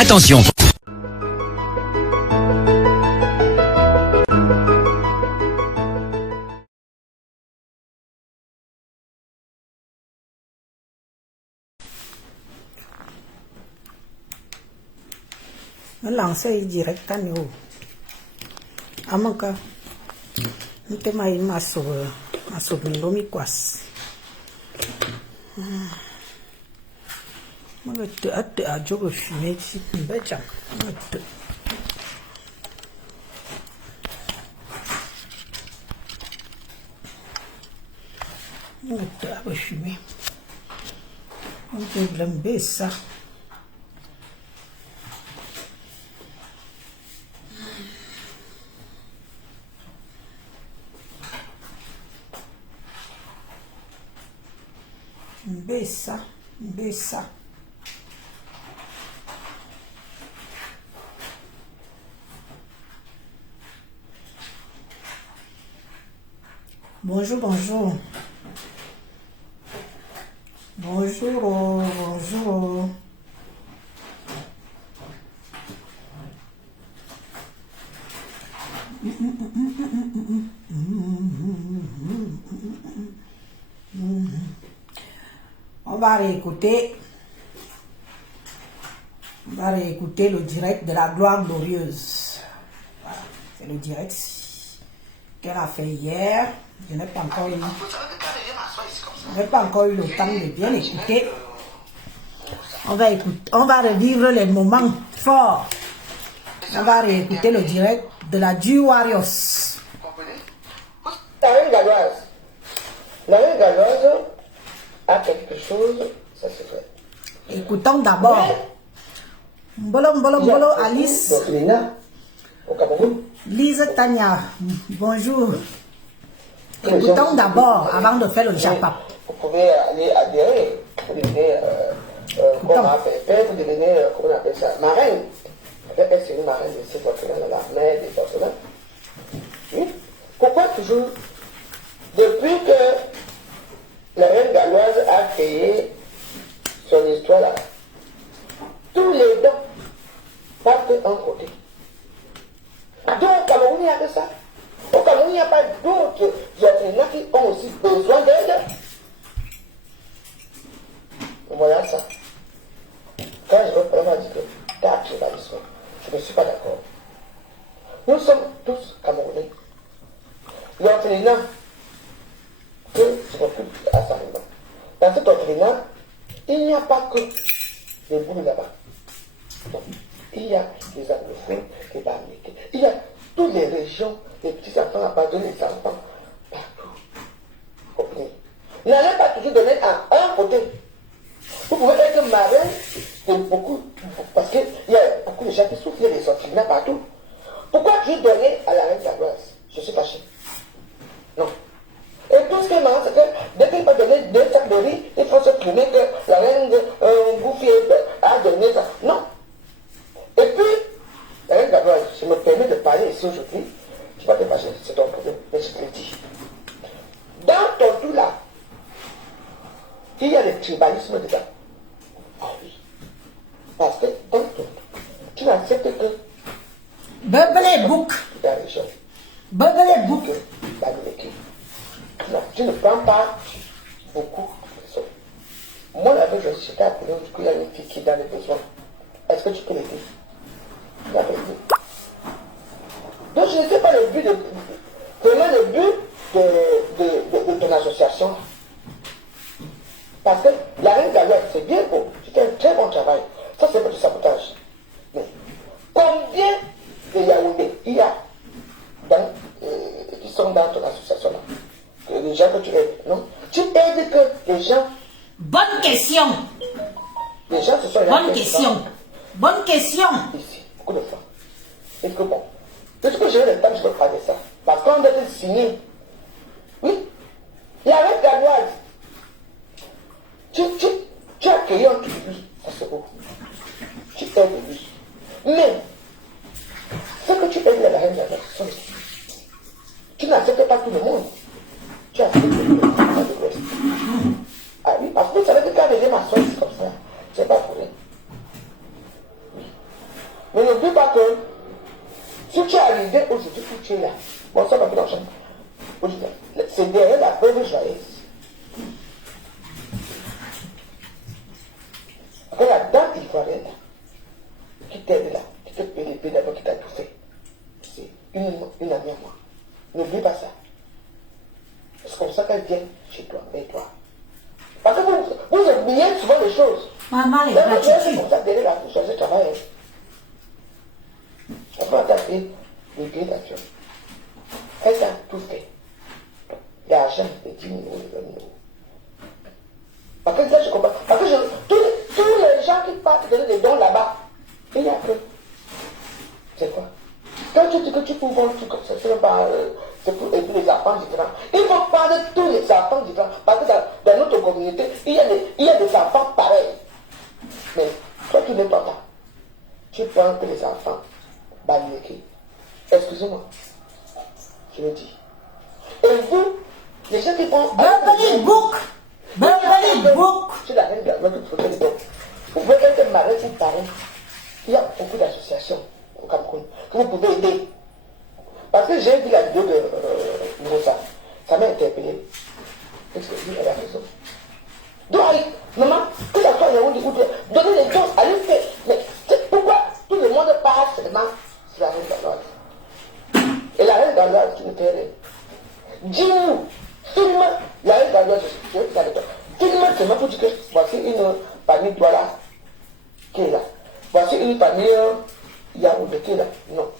Attention. Lancé direct à nous. Amanka. Nte mai maso ndomi kwas. Magate ate ajogo fumé ci mbecha. Magate. Magate abo fumé. On peut blâmer ça. Bessa, bessa. Bonjour, bonjour. Bonjour, bonjour. On va réécouter le direct de la gloire glorieuse. Voilà, c'est le direct qu'elle a fait hier. Je n'ai pas encore eu le temps de bien écouter. On va revivre les moments forts. On va réécouter le direct de la Dieu Warriors. La reine galloise. La reine galloise a quelque chose, ça c'est vrai. Écoutons d'abord. Mbolo, Alice. Au Cameroun. Lise Tania, bonjour. Écoutons d'abord avant de faire le Japap. Vous pouvez aller adhérer. Vous devenez, comment on appelle ça, marraine. Elle, c'est une marraine de ces orphelins, l'armée des orphelins. Oui. Pourquoi toujours, depuis que la reine galloise a créé son histoire là, tous les dons partent en côté. Donc au Cameroun, il n'y a que ça. Au Cameroun, il n'y a pas d'autres orphelins qui ont aussi besoin d'aide. Voilà ça. Quand je reprends, on m'a dit que t'as tribalisme. Je ne suis pas d'accord. Nous sommes tous Camerounais. L'orphelinat que je m'occupe à Saint-Léman. Dans cet orphelinat, il n'y a pas que des boules là-bas. Donc, il y a des anglophones, des bamilés. Il y a toutes les régions, les petits enfants abandonnés, les enfants, partout. N'allez pas toujours donner à un côté. Vous pouvez être marin de beaucoup, parce qu'il y a beaucoup de gens qui souffrent, il y a des orphelinats partout. Pourquoi toujours donner à la reine galloise? Je suis fâché. Non. Et tout ce qui est marrant, c'est que dès qu'il va donner 2 sacs de riz, il faut se prouver que la reine Bouffier a donné ça. Non. Et puis, la reine galloise, je me permets de parler ici aujourd'hui, tu vas te fâcher, c'est ton problème, mais je te le dis. Dans ton tout là, il y a le tribalisme dedans. Ah oui. Parce que dans ton tout, tu n'acceptes que Beublé Bouk. la région. Beublé Bouk. Tu ne prends pas beaucoup de personnes. Moi, la veille, je suis à Poulon, du coup, il y a une fille qui est dans les besoins. Est-ce que tu peux l'aider? La vérité. Donc, je ne sais pas le but de. Vraiment le but de ton association. Parce que la reine galloise, c'est bien beau. C'était un très bon travail. Ça, c'est pas du sabotage. Mais combien de Yaoundé il y a qui sont dans ton association là? Les gens que tu aides, non? Tu aides que les gens. Bonne question. Les gens se sont là. Bonne question. Bonne question. Ici, beaucoup de fois. Et que bon. De ce que j'ai le temps, je peux parler de ça. Parce qu'on doit te signer. Oui. La reine galloise. Tu as créé un truc de lui. Ça c'est beau. Tu aides lui. Mais, ce que tu aides la reine galloise, tu n'acceptes pas tout le monde. Tu acceptes tout le monde. Ah oui, parce que vous savez que quand elle est ma soeur, c'est comme ça. C'est pas pour elle. Oui. Mais n'oublie pas que si tu es arrivé aujourd'hui où tu es là, bon, ça va plus dans le champ. C'est derrière la veuve joyeuse. Après la dame ivoirienne là, qui t'aide là, qui te paye les pieds d'abord, qui t'a tout fait. C'est une amie à moi. N'oublie pas ça. C'est comme ça qu'elle vient chez toi, avec toi. Parce que vous oubliez souvent les choses. Maman, les C'est gratitudes. comme ça derrière la bouche, je travaille. On va taper les billets d'avion. Elle t'a tout fait. L'argent de 10 000 euros, de 20 000 euros. Parce que ça, je comprends. Parce que tous les gens qui partent donner des dons là-bas, il y a que. C'est quoi? Quand tu dis que tu peux vendre tout comme ça, c'est pour aider les enfants différents. Il faut prendre tous les enfants différents. Parce que dans notre communauté, il y a des enfants pareils. Mais toi, tu n'es pas là. Tu prends que les enfants baliéqués. Excusez-moi. Je le dis. Et vous, les gens qui prennent. Burberry Book. Burberry Book. C'est la reine de la mode de donc. Vous pouvez être marin ou parrain. Il y a beaucoup d'associations au Cameroun que vous pouvez aider. Parce que j'ai vu la vidéo de Rosa. Ça m'a interpellé. Qu'est-ce que dit? Elle a raison. Donc, maman, que ça soit Yaoundé ou donner les dons, allez faire. Mais pourquoi tout le monde part seulement sur la reine d'Aloise? Et la reine d'Aloise, tu me fais rire. Dis-nous, filme la reine d'Aloise, je vais avec toi. Filme seulement pour dire que voici une famille Douala qui est là. Voici une famille Yaoundé qui est là. Non.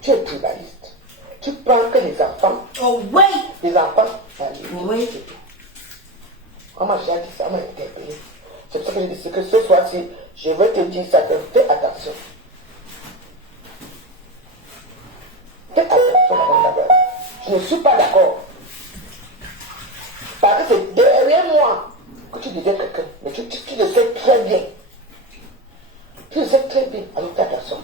Tu es tribaliste. Tu prends que les enfants. Oh oui. Les enfants, Oui. On m'a déjà dit ça, on m'a interpellé. C'est pour ça que je dis que ce soir-ci, je vais te dire ça, fais attention. Fais attention, madame Lagarde. Je ne suis pas d'accord. Parce que c'est derrière moi que tu disais quelqu'un. Mais tu le sais très bien. Tu le sais très bien. Alors fais attention.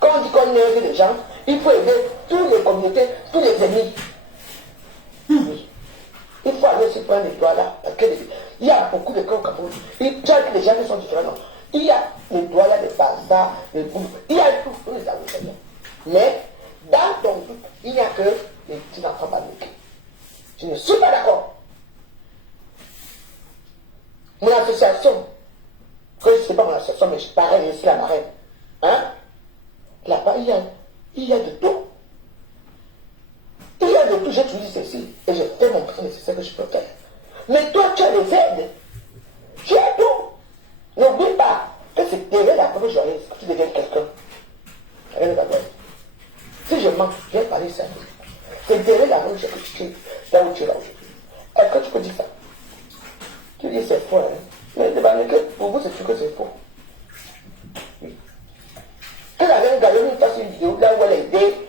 Quand on dit qu'on aide les gens, il faut aider toutes les communautés, tous les ennemis. Oui. Il faut aller se prendre les doigts là. Parce qu'il y a beaucoup de cas au Cameroun. Tu as que les gens qui sont différents. Non. Il y a les doigts là, les bazars, les boules. Il y a tout. Tous les avocats. Mais dans ton doute, il n'y a que les petits enfants baliqués. Je ne suis pas d'accord. Mon association, que je ne sais pas mon association, mais je pareil, je suis la marraine. Hein? Là-bas, il y a de tout. Il y a de tout, j'utilise ceci et je fais mon temps nécessaire que je peux faire. Mais toi, tu as les aides. Tu as tout. N'oublie pas que c'est derrière la première journée que tu deviens quelqu'un. Rien d'abord. Si je mens, je vais parler ça. C'est derrière la première journée que tu es là où tu es là aujourd'hui. Est-ce que tu peux dire ça? Tu dis c'est faux, hein? Mais pour vous, c'est sûr que c'est faux. Oui. Que la reine Gaïa nous fasse une vidéo là où elle a aidé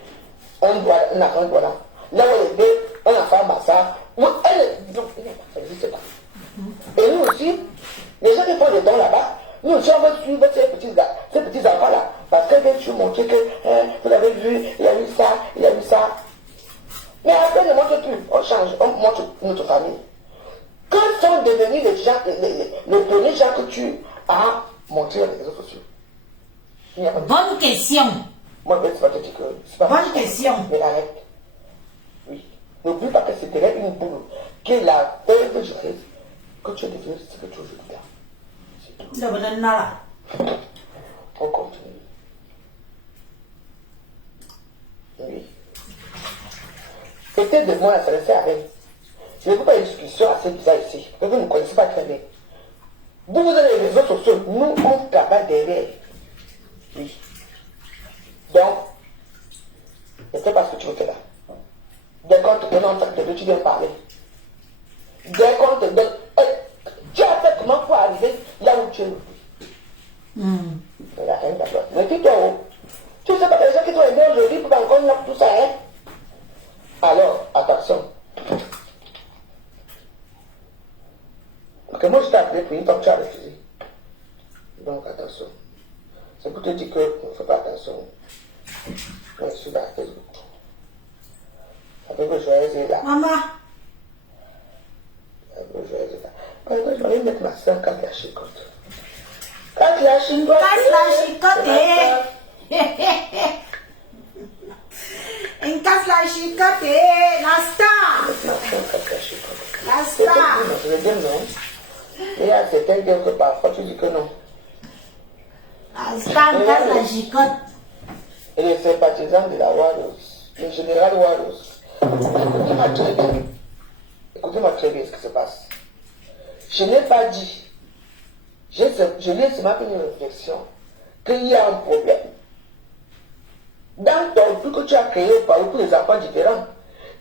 un enfant voilà. Là où elle a aidé un enfant Massa. Où elle non, ça n'existe pas. Et nous aussi, les gens qui font des dons là-bas, nous aussi on veut suivre ces petits enfants-là. Parce qu'elle vient toujours montrer que vous avez vu, il y a eu ça, il y a eu ça. Mais après, ne montre plus. On change, on montre notre famille. Quand sont devenus les gens, les premiers gens que tu as montrés dans les réseaux sociaux? Bonne question. Moi, je ne vais pas te dire que c'est pas Bonne question. Mais arrête. Oui. N'oublie pas que c'était une boule qui est la veuve Joseph que tu es devenu ce que tu es aujourd'hui là. C'est tout. Le banana. On continue. Oui. Peut-être de moi, ça ne sert à rien. Je ne veux pas une discussion assez bizarre ici. Parce que vous ne connaissez pas très bien. Vous avez les réseaux sociaux. Nous, on travaille derrière. Oui. Donc, ne sais pas ce que tu veux faire là. Dès qu'on te donne un sac de deux, tu viens parler. Dès qu'on te donne. Tu as fait comment pour arriver là où tu es aujourd'hui? Il n'y a rien d'accord. Mais tais-toi, oh. Tu sais pas que les gens qui sont aimés aujourd'hui pour encore knock tout ça, hein? Alors, attention. Ok, moi je t'ai appelé pour une fois que tu as refusé. Donc, attention. C'est pour te dire qu'il ne faut pas attention. Je suis là, Facebook. Avec le joyeuse est là. Maman. Avec le joyeuse est là. Quand je vais mettre ma soeur quand elle est chez compte. Quand la chicotte. Casse la chicotte. Une casse la chicotte. La star. La star. Je vais dire non. Il y a certains que parfois tu dis que non. La star casse la chicotte. Et les sympathisants de la Waros, le général Waros, écoutez-moi très bien. Écoutez-moi très bien ce qui se passe. Je n'ai pas dit, je n'ai seulement fait une réflexion, qu'il y a un problème. Dans ton truc que tu as créé pour les enfants différents,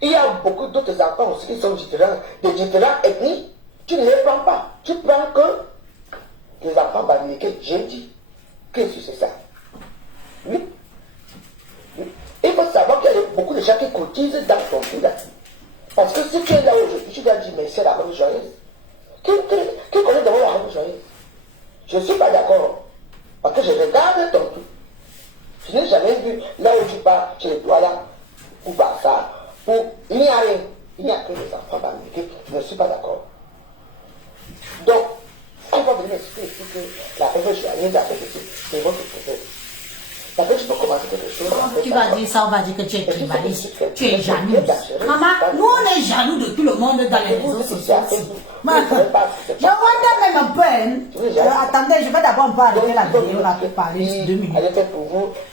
il y a beaucoup d'autres enfants aussi qui sont différents, de différentes ethnies. Tu ne les prends pas. Tu prends que les enfants bamilés. J'ai dit. Qu'est-ce que c'est ça? Oui. Oui. Il faut savoir qu'il y a beaucoup de gens qui cotisent dans ton pays. Parce que si tu es là aujourd'hui, tu dois dire, mais c'est la bonne joyeuse. Qui connaît d'abord la bonne joyeuse? Je ne suis pas d'accord. Parce que je regarde ton truc. Je n'ai jamais vu là où tu pars chez les doyens, ou par ça, où il n'y a rien. Il n'y a que les enfants bamilés. Je ne suis pas d'accord. Donc, il va venir m'expliquer que la bonne joyeuse a fait c'est votre projet. Parce que tu peux commencer quelque chose. Tu vas dire ça, on va dire que tu es tribaliste, tu es jalouse. Maman, nous on est jaloux de tout le monde dans les réseaux sociaux. Je wonder même un peu. Attendez, je vais d'abord un peu arrêter la vidéo là pour parler 2 minutes.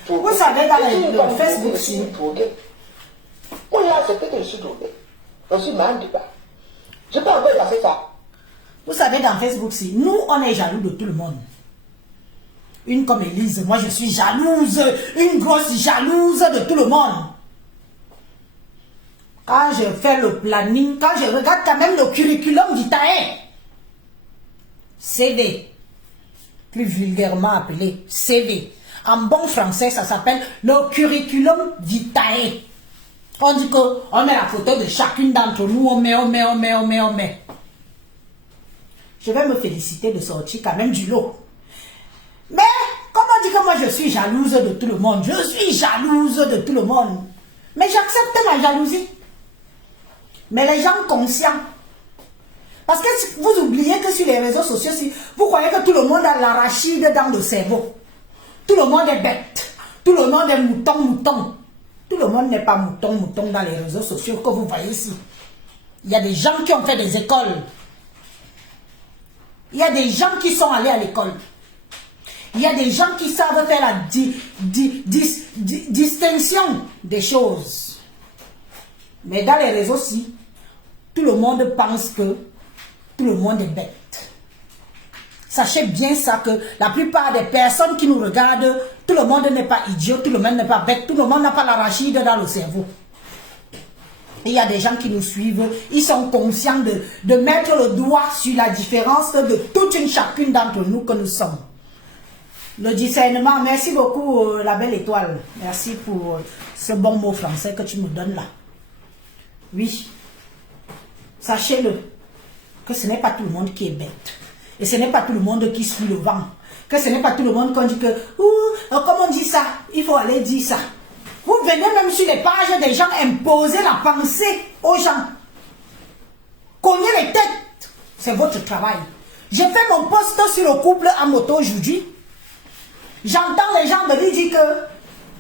Vous savez, dans le Facebook, si. Moi, là, c'est que je suis drogué. Je suis mal du bas. Je peux encore passer ça. Vous savez, dans Facebook, si. Nous, on est jaloux de tout le monde. Une comme Élise, moi je suis jalouse, une grosse jalouse de tout le monde. Quand je fais le planning, quand je regarde quand même le curriculum vitae, CV, plus vulgairement appelé CV. En bon français, ça s'appelle le curriculum vitae. On dit qu'on met la photo de chacune d'entre nous, on met. Je vais me féliciter de sortir quand même du lot. Mais, comme on dit que moi je suis jalouse de tout le monde, je suis jalouse de tout le monde. Mais j'accepte ma jalousie. Mais les gens conscients. Parce que vous oubliez que sur les réseaux sociaux, si vous croyez que tout le monde a l'arachide dans le cerveau. Tout le monde est bête. Tout le monde est mouton. Tout le monde n'est pas mouton dans les réseaux sociaux que vous voyez ici. Il y a des gens qui ont fait des écoles. Il y a des gens qui sont allés à l'école. Il y a des gens qui savent faire la distinction des choses. Mais dans les réseaux aussi, tout le monde pense que tout le monde est bête. Sachez bien ça que la plupart des personnes qui nous regardent, tout le monde n'est pas idiot, tout le monde n'est pas bête, tout le monde n'a pas l'arachide dans le cerveau. Il y a des gens qui nous suivent, ils sont conscients de mettre le doigt sur la différence de toute une chacune d'entre nous que nous sommes. Le discernement, merci beaucoup la belle étoile. Merci pour ce bon mot français que tu me donnes là. Oui, sachez-le, que ce n'est pas tout le monde qui est bête. Et ce n'est pas tout le monde qui suit le vent. Que ce n'est pas tout le monde qui dit que, comme on dit ça, il faut aller dire ça. Vous venez même sur les pages des gens imposer la pensée aux gens. Cogner les têtes, c'est votre travail. J'ai fait mon post sur le couple à moto aujourd'hui. J'entends les gens me dire que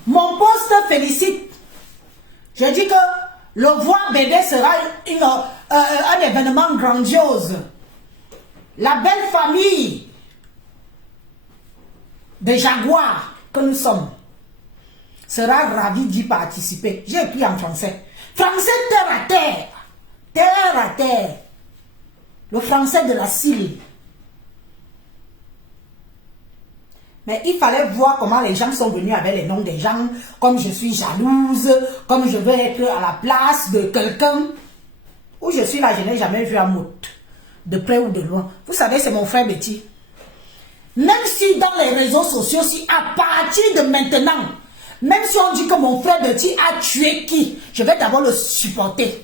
mon poste félicite. Je dis que le voir bébé sera un événement grandiose. La belle famille des jaguars que nous sommes sera ravie d'y participer. J'ai écrit en français. Français terre à terre. Terre à terre. Le français de la cile. Mais il fallait voir comment les gens sont venus avec les noms des gens, comme je suis jalouse, comme je veux être à la place de quelqu'un. Où je suis là, je n'ai jamais vu un mot, de près ou de loin. Vous savez, c'est mon frère Betty. Même si dans les réseaux sociaux, si à partir de maintenant, même si on dit que mon frère Betty a tué qui, je vais d'abord le supporter.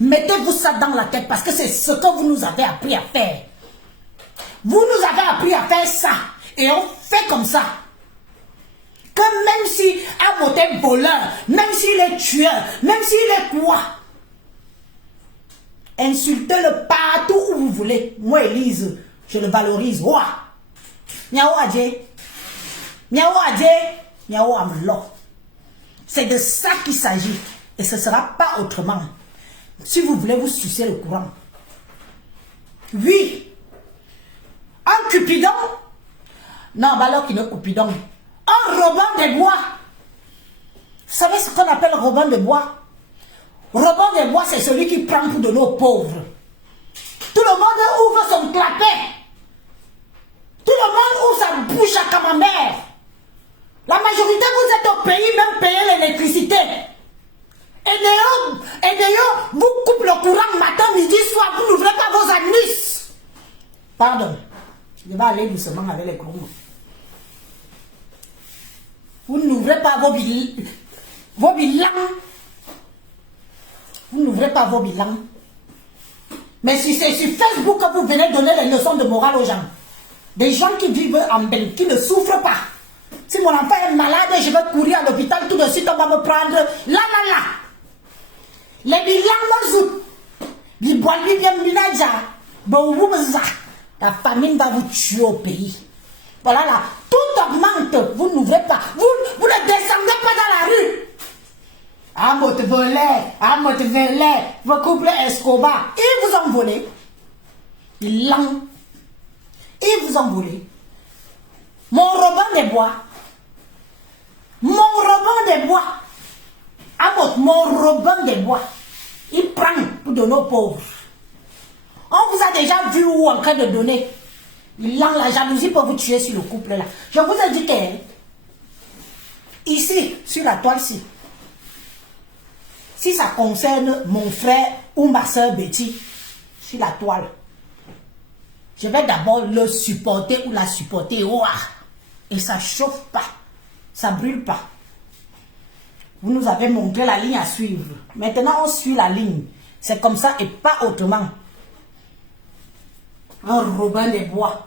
Mettez-vous ça dans la tête parce que c'est ce que vous nous avez appris à faire. Vous nous avez appris à faire ça. Et on fait comme ça. Que même si un moteur voleur, même s'il est tueur, même s'il est quoi, insultez-le partout où vous voulez. Moi, Élise, je le valorise. Ouah. Miao Adje. Miao Adje. Miao Amlo. C'est de ça qu'il s'agit. Et ce ne sera pas autrement. Si vous voulez vous sucer le courant. Oui. Un Cupidon. Non, bah alors qu'il est Cupidon. Un Robin des Bois. Vous savez ce qu'on appelle Robin des Bois? Robin des Bois, c'est celui qui prend pour de nos pauvres. Tout le monde ouvre son clapet. Tout le monde ouvre sa bouche à camembert. La majorité, vous êtes au pays, même payer l'électricité. Et d'ailleurs, vous coupez le courant matin, midi, soir, vous n'ouvrez pas vos anus. Pardon. Je vais aller doucement avec les gros mots. Vous n'ouvrez pas vos bilans. Vous n'ouvrez pas vos bilans. Mais si c'est sur Facebook que vous venez donner les leçons de morale aux gens, des gens qui vivent en Belgique, qui ne souffrent pas. Si mon enfant est malade, je vais courir à l'hôpital, tout de suite on va me prendre là. Les bilans, la famine va vous tuer au pays. Voilà là, tout augmente, vous n'ouvrez pas, vous ne descendez pas dans la rue. Amote volé, vos couples Escobar, ils vous ont volé. Ils vous ont volé. Mon Robin des Bois. Amote, mon Robin des Bois. Il prend pour donner aux pauvres. On vous a déjà vu ou en train de donner. La jalousie peut vous tuer sur le couple là. Je vous ai dit que ici, sur la toile-ci, si ça concerne mon frère ou ma soeur Betty, sur la toile, je vais d'abord le supporter ou la supporter. Et ça ne chauffe pas, ça ne brûle pas. Vous nous avez montré la ligne à suivre. Maintenant, on suit la ligne. C'est comme ça et pas autrement. Un Robin des Bois.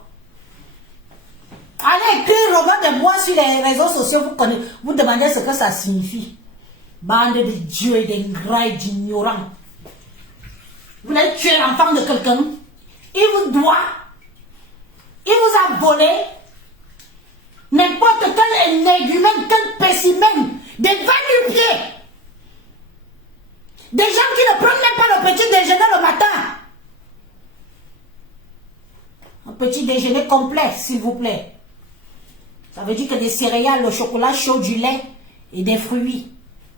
Allez écrire Robin des Bois sur les réseaux sociaux. Vous demandez ce que ça signifie. Bande de dieux et d'ingrats et d'ignorants. Vous voulez tuer l'enfant de quelqu'un. Il vous doit. Il vous a volé. N'importe quel énergumène, quel pessimène. Des va-nu-pieds. Des gens qui ne prennent même pas le petit déjeuner le matin. Un petit déjeuner complet, s'il vous plaît. Ça veut dire que des céréales, le chocolat chaud, du lait et des fruits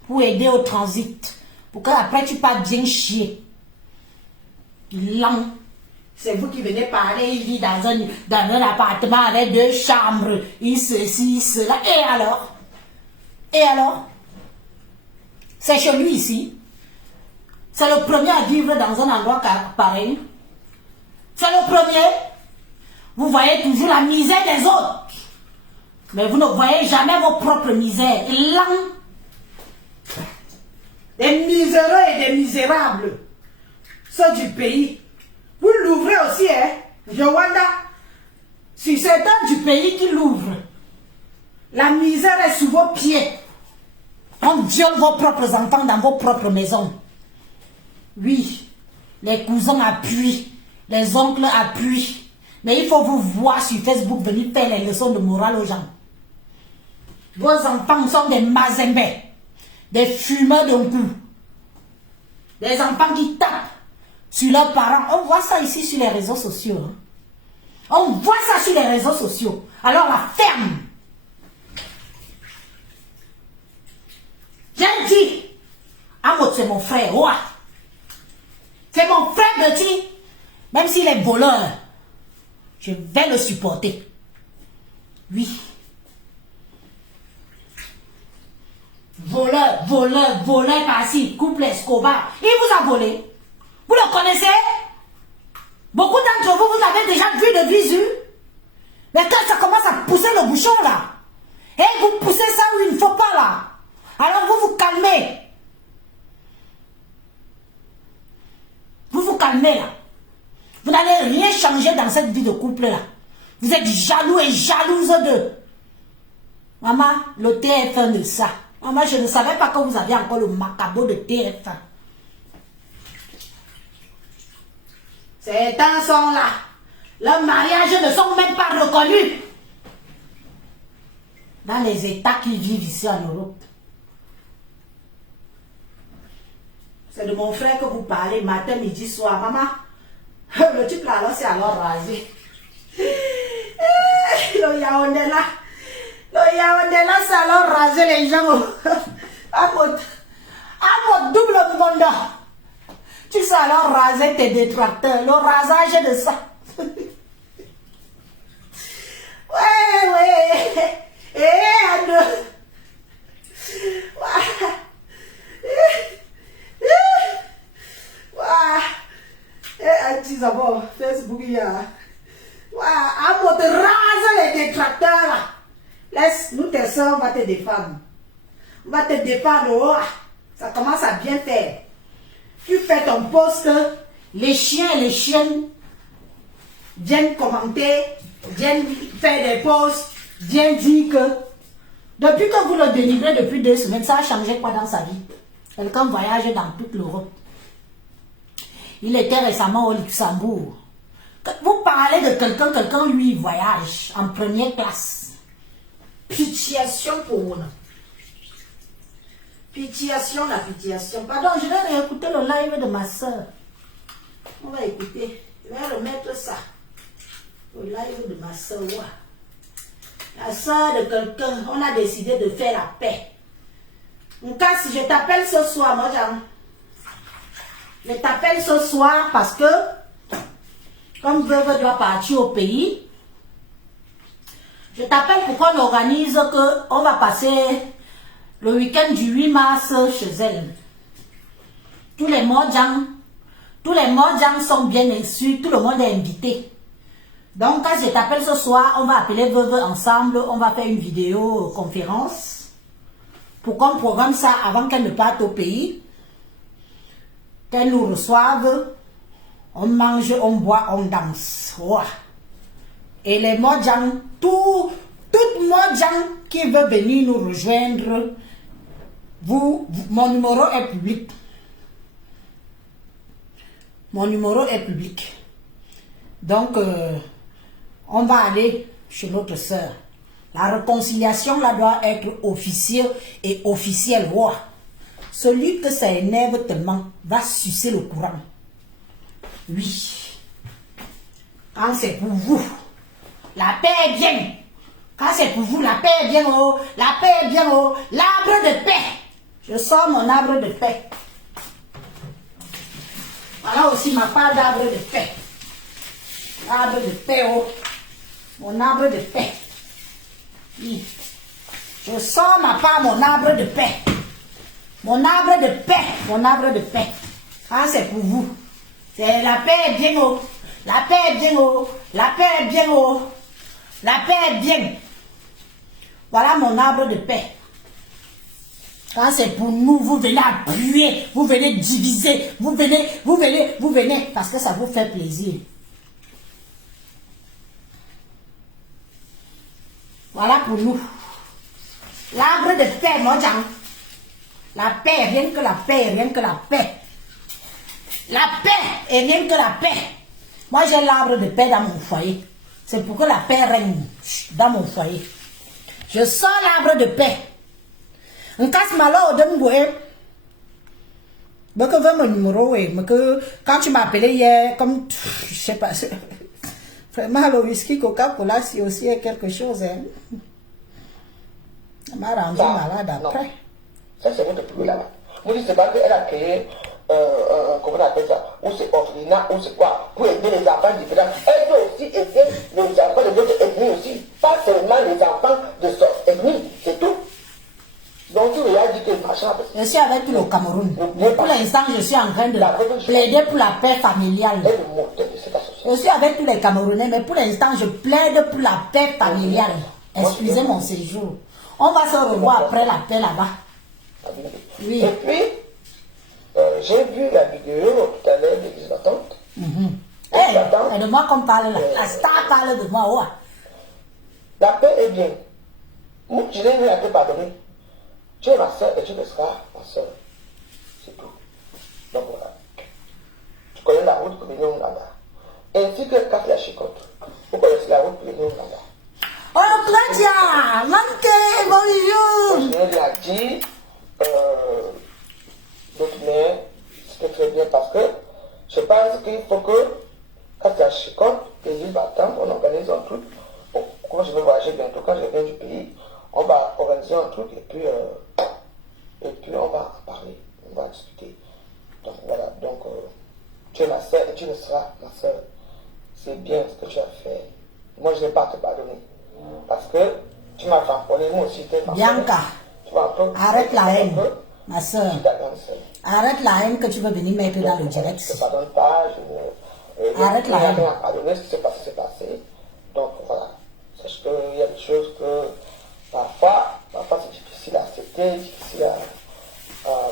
pour aider au transit. Pour qu'après tu pas bien chier. Lent. C'est vous qui venez parler, il vit dans un appartement avec 2 chambres. Il ceci, cela. Et alors? C'est chez lui ici. C'est le premier à vivre dans un endroit pareil. C'est le premier. Vous voyez toujours la misère des autres. Mais vous ne voyez jamais vos propres misères. Des miséreux et des misérables. Ceux du pays. Vous l'ouvrez aussi, hein. Joanda. Si c'est un du pays qui l'ouvre, la misère est sous vos pieds. On viole vos propres enfants dans vos propres maisons. Oui, les cousins appuient, les oncles appuient. Mais il faut vous voir sur Facebook venir faire les leçons de morale aux gens. Vos enfants sont des mazembés, des fumeurs d'un coup. Des enfants qui tapent sur leurs parents. On voit ça ici sur les réseaux sociaux. Hein. On voit ça sur les réseaux sociaux. Alors la ferme. J'ai dit, Amot, c'est mon frère. Ouais. C'est mon frère Betty. Même s'il est voleur, je vais le supporter. Oui. Voleur par-ci, couple Escobar. Il vous a volé. Vous le connaissez? Beaucoup d'entre vous, vous avez déjà vu de visu. Mais quand ça commence à pousser le bouchon là, et vous poussez ça où il ne faut pas là, alors vous vous calmez. Vous vous calmez là. Vous n'allez rien changer dans cette vie de couple là. Vous êtes jaloux et jalouse d'eux. Maman, le TF1 de ça. Maman, je ne savais pas que vous aviez encore le macabre de TF1. Ces temps sont là. Leurs mariages ne sont même pas reconnus. dans les États qui vivent ici en Europe. C'est de mon frère que vous parlez matin, midi, soir. Maman, le type là, c'est alors rasé. Le Yaoundé là, c'est alors rasé les gens. À votre double monde. Tu sais alors raser tes détracteurs. Le rasage de ça. Ouais. D'abord, Facebook, il y a. À votre raser les détracteurs là. Laisse, nous tes soeurs, on va te défendre. On va te défendre. Oh, ça commence à bien faire. Tu fais ton post, les chiens et les chiennes viennent commenter, viennent faire des posts, viennent dire que depuis que vous le délivrez depuis 2 semaines, ça a changé quoi dans sa vie? Quelqu'un voyage dans toute l'Europe. Il était récemment au Luxembourg. Vous parlez de quelqu'un lui voyage en première classe. Pitiation pour vous. Pitiation, la pitiation. Pardon, je vais réécouter le live de ma soeur. On va écouter. Je vais remettre ça. Le live de ma soeur. La soeur de quelqu'un. On a décidé de faire la paix. En cas, si je t'appelle ce soir, moi, je t'appelle ce soir parce que, comme Veuve doit partir au pays, je t'appelle pour qu'on organise qu'on va passer le week-end du 8 mars chez elle. Tous les Modjang sont bien insultés, tout le monde est invité. Donc quand je t'appelle ce soir, on va appeler Veuve ensemble, on va faire une vidéo conférence pour qu'on programme ça avant qu'elle ne parte au pays, qu'elle nous reçoive, on mange, on boit, on danse. Wow. Et les Modjang, toute Modjang qui veut venir nous rejoindre, mon numéro est public. Mon numéro est public. Donc, on va aller chez notre soeur. La réconciliation là doit être officielle et officielle. Wow. Celui que ça énerve tellement va sucer le courant. Oui. Quand c'est pour vous, la paix est bien. Quand c'est pour vous, la paix est bien haut. La paix est bien haut. L'arbre de paix. Je sors mon arbre de paix. Voilà aussi ma part d'arbre de paix. Arbre de paix, oh. Mon arbre de paix. Oui. Je sors ma part, mon arbre de paix. Mon arbre de paix. Mon arbre de paix. Quand c'est pour vous. C'est la paix est bien haut. La paix est bien haut. La paix est bien haut. La paix est bien. Voilà mon arbre de paix. Quand c'est pour nous, vous venez appuyer, vous venez diviser, vous venez, parce que ça vous fait plaisir. Voilà pour nous. L'arbre de paix, mon Jean. La paix, rien que la paix, rien que la paix. La paix et rien que la paix. Moi, j'ai l'arbre de paix dans mon foyer. C'est pour que la paix règne dans mon foyer. Je sors l'arbre de paix. On casse malheur de m'bouer. Mais que veut mon numéro, mais que quand tu m'as appelé hier, comme je sais pas, vraiment le whisky Coca-Cola, c'est aussi quelque chose. Hein. Ça m'a rendu malade après. Ça, c'est votre plus là-bas. Vous dites, c'est pas qu'elle a créé, comment on appelle ça, ou c'est orphelinat, ou c'est quoi, pour aider les enfants différents. Elle peut aussi aider les enfants de d'autres ethnies aussi, pas seulement les enfants de son ethnie, c'est tout. Donc tu lui as dit que machin. Je suis avec le Cameroun. Pour l'instant, je suis en train de plaider pour la paix familiale. Je suis avec tous les Camerounais, mais pour l'instant, je plaide pour la paix familiale. Excusez mon séjour. On va se revoir après la paix là-bas. Oui. Et puis, j'ai vu la vidéo tout à l'heure de l'église d'attente. Et de moi qu'on parle là. La star parle de moi. Ouais. La paix est bien. Moi, je n'ai rien à te pardonner. Tu es ma soeur et tu me seras ma soeur. C'est tout. Donc voilà. Tu connais la route pour venir au Nanda. Ainsi que Kafla Chicote. Vous connaissez la route pour venir au Nanda. Oh, Claudia! Manque! dit, d'autres, mais c'était très bien parce que je pense qu'il faut que, quand tu as Chicotte, les îles Battants, on organise un truc. Bon, quand je vais voyager bientôt, quand je reviens du pays, on va organiser un truc et puis on va en parler, on va discuter. Donc voilà, donc tu es ma soeur et tu le seras ma soeur. C'est bien ce que tu as fait. Moi, je ne vais pas te pardonner. Parce que tu m'as tamponné, moi aussi, tu es ma Bianca, arrête la haine, ma soeur. Arrête la haine que tu veux venir mettre dans le direct. Je ne te pardonne pas, arrête la haine. Je n'ai rien à pardonner, ce qui s'est passé, c'est passé. Donc voilà. Sache qu'il y a des choses que parfois c'est difficile à accepter, difficile à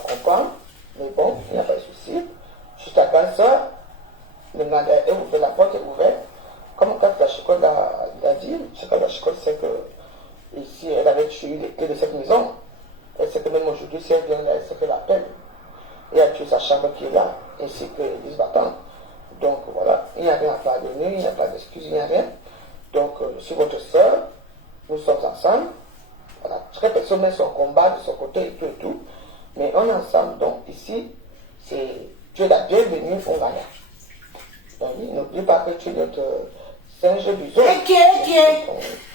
comprendre. Mais bon, il n'y a pas de souci. Je suis ta grande soeur. Maintenant, la porte est ouverte. Comme quand la Chicotte l'a dit, la Chicotte sait que ici, elle avait tué les clés de cette maison. Elle sait que même aujourd'hui, si elle vient là, elle sait qu'elle appelle. Et elle a tué sa chambre qui est là, ainsi que les battants. Donc voilà, il n'y a rien à pardonner, il n'y a pas d'excuses, il n'y a rien. Donc je suis votre soeur, nous sommes ensemble. Voilà, chaque personne met son combat de son côté et tout. Mais on est ensemble, donc ici, tu es la bienvenue au Ghana. Donc n'oublie pas que tu es notre singe bison.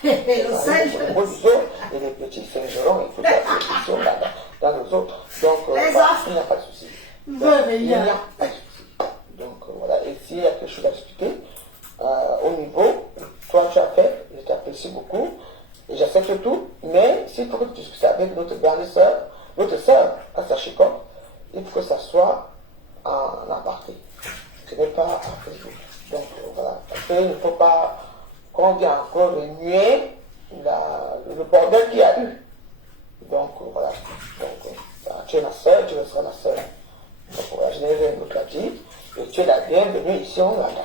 Le singe bison et les petits singerons et tout ça, qui sont dans les autres. Donc il n'y a pas de souci. Il n'y a pas de souci. Donc voilà, et s'il y a quelque chose à discuter, au niveau, toi tu as fait, je t'apprécie beaucoup, et j'accepte tout, mais s'il faut que tu discutes avec notre grande soeur, notre soeur, à sa Chicotte, il faut que ça soit en aparté. Ce n'est pas à Facebook. Donc voilà, parce qu'il ne faut pas qu'on vienne encore remuer le bordel qu'il y a eu. Donc voilà, donc, tu es ma soeur, tu seras ma soeur. Donc voilà, je n'ai rien d'autre à dire, et tu es la bienvenue ici en Ghana.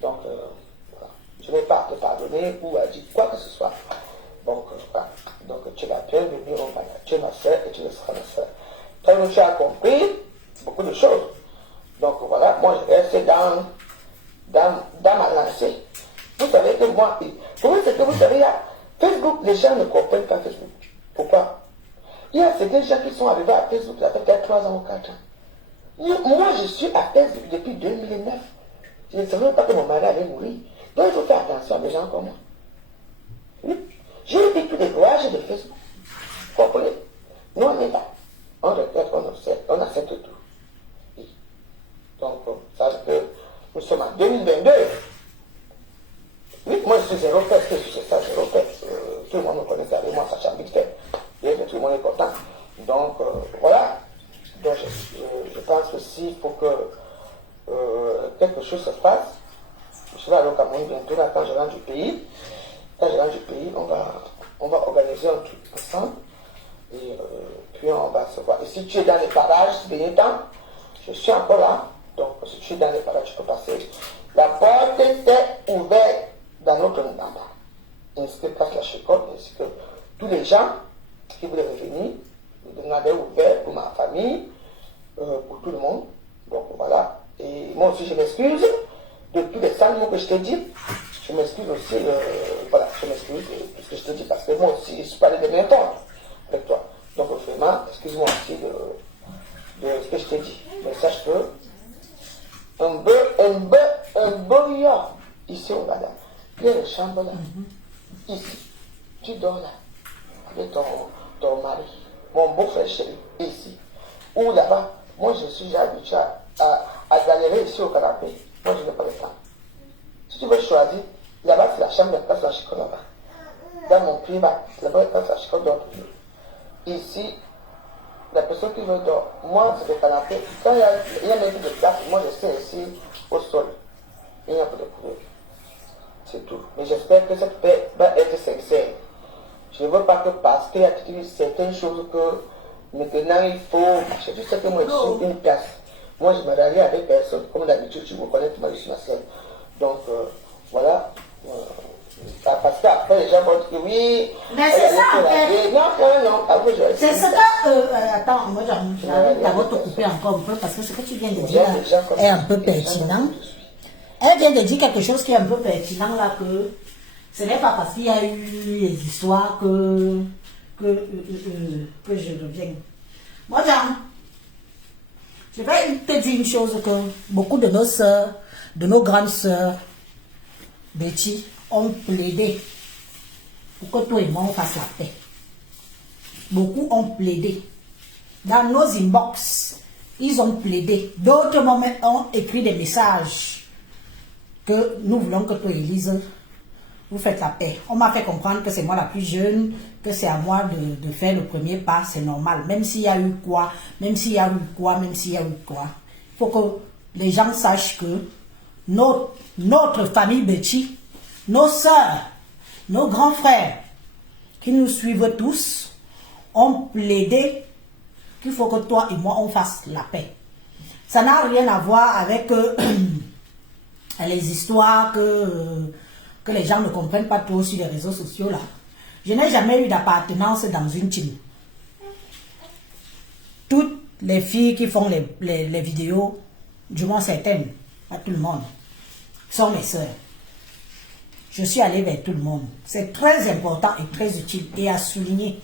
Donc voilà, je n'ai pas à te pardonner ou à dire quoi que ce soit. Donc voilà, donc tu es la bienvenue au Ghana. Tu es ma soeur et tu le seras ma soeur. Comme tu as compris beaucoup de choses. Donc voilà, moi je reste dans ma lancée. Vous savez que moi, pour ce que vous savez, Facebook, les gens ne comprennent pas Facebook. Pourquoi? Il y a certains gens qui sont arrivés à Facebook, ça fait peut-être 3 ans ou 4 ans. Moi, je suis à Facebook depuis 2009. Je ne savais pas que mon mari allait mourir. Donc il faut faire attention à des gens comme moi. Oui. J'ai vu tous les voyages de Facebook. Vous comprenez? Nous, on est là. On regrette, on observe, on accepte tout. Oui. Donc, ça veut dire que nous sommes en 2022. Oui, moi je suis zéro pèse, je suis ça, zéro pèse. Tout le monde me connaît avec moi, ça change vite fait. Et tout le monde est content. Donc, voilà. Donc, je pense que s'il faut que quelque chose se passe, je vais aller au Cameroun bientôt, là, quand je rentre du pays. Quand je rentre du pays, on va organiser un truc ensemble. Et puis on va se voir. Et si tu es dans les parages, bien temps, je suis encore là. Donc, si tu es dans les parages, tu peux passer. La porte est ouverte dans notre Ndanda. Ainsi que Place la Chicotte, ainsi que tous les gens qui voulaient revenir. Le Ndanda est ouvert pour ma famille, pour tout le monde. Donc voilà. Et moi aussi, je m'excuse de tous les sales mots que je t'ai dit. Je m'excuse aussi, voilà, je m'excuse de tout ce que je t'ai dit parce que moi aussi, je suis parlé de mes temps avec toi. Donc vraiment, excuse-moi aussi de ce que je t'ai dit. Mais sache que un beau ici au Ghana, il y a une chambre là, ici, tu dors là, avec ton mari, mon beau-frère chéri, ici. Ou là-bas, moi je suis habitué à galérer ici au canapé. Moi je n'ai pas le temps. Si tu veux choisir, là-bas c'est la chambre de Place la Chicotte là-bas. Dans mon privé, là-bas Place la Chicotte dort toujours. Ici, la personne qui veut dormir, moi c'est le canapé. Quand il y a même plus de place, moi je suis ici au sol. Il n'y a pas de couleur. C'est tout. Mais j'espère que cette paix va être sincère. Je ne veux pas que parce qu'il y a certaines choses que maintenant il faut. Je sais que moi je suis une place. Moi je me rallie avec personne. Comme d'habitude, tu me connais, tu m'as dit ma soeur. Donc voilà. Parce qu'après les gens vont dire que oui. Mais c'est ça en fait. Non. C'est ce que. Attends, moi j'arrive d'abord te couper encore un peu parce que ce que tu viens de dire est un peu pertinent. Elle vient de dire quelque chose qui est un peu pertinent là, que ce n'est pas parce qu'il y a eu les histoires que que je revienne. Moi, je vais te dire une chose que beaucoup de nos sœurs, de nos grandes sœurs, Betty, ont plaidé pour que toi et moi on fasse la paix. Beaucoup ont plaidé. Dans nos inbox, ils ont plaidé. D'autres ont écrit des messages que nous voulons que toi, Élise, vous faites la paix. On m'a fait comprendre que c'est moi la plus jeune, que c'est à moi de faire le premier pas, c'est normal. Même s'il y a eu quoi, même s'il y a eu quoi, même s'il y a eu quoi. Il faut que les gens sachent que notre famille Betty, nos sœurs, nos grands frères, qui nous suivent tous, ont plaidé qu'il faut que toi et moi, on fasse la paix. Ça n'a rien à voir avec les histoires que les gens ne comprennent pas trop sur les réseaux sociaux là. Je n'ai jamais eu d'appartenance dans une team. Toutes les filles qui font les vidéos, du moins certaines, pas tout le monde, sont mes sœurs. Je suis allée vers tout le monde. C'est très important et très utile et à souligner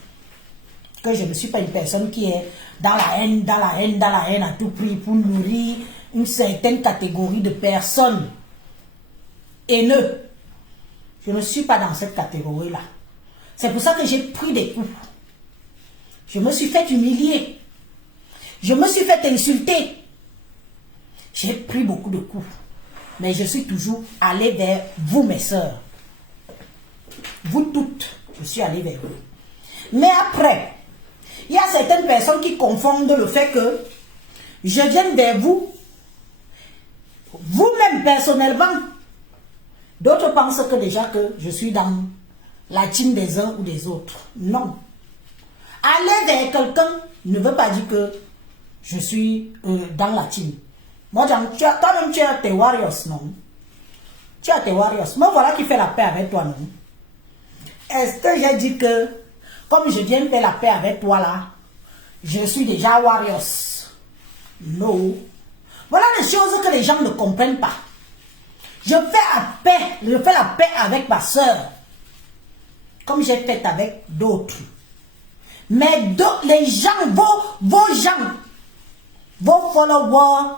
que je ne suis pas une personne qui est dans la haine à tout prix pour nourrir une certaine catégorie de personnes haineux. Je ne suis pas dans cette catégorie-là. C'est pour ça que j'ai pris des coups. Je me suis fait humilier. Je me suis fait insulter. J'ai pris beaucoup de coups. Mais je suis toujours allée vers vous, mes sœurs. Vous toutes, je suis allée vers vous. Mais après, il y a certaines personnes qui confondent le fait que je vienne vers vous, vous-même personnellement. D'autres pensent que déjà que je suis dans la team des uns ou des autres. Non. Aller vers quelqu'un ne veut pas dire que je suis dans la team. Moi, toi-même, tu as tes warriors, non? Tu as tes warriors. Moi, voilà qui fait la paix avec toi, non? Est-ce que j'ai dit que, comme je viens faire la paix avec toi, là, je suis déjà warriors? Non. Voilà les choses que les gens ne comprennent pas. Je fais la paix avec ma soeur, comme j'ai fait avec d'autres. Mais les gens, vos gens, vos followers,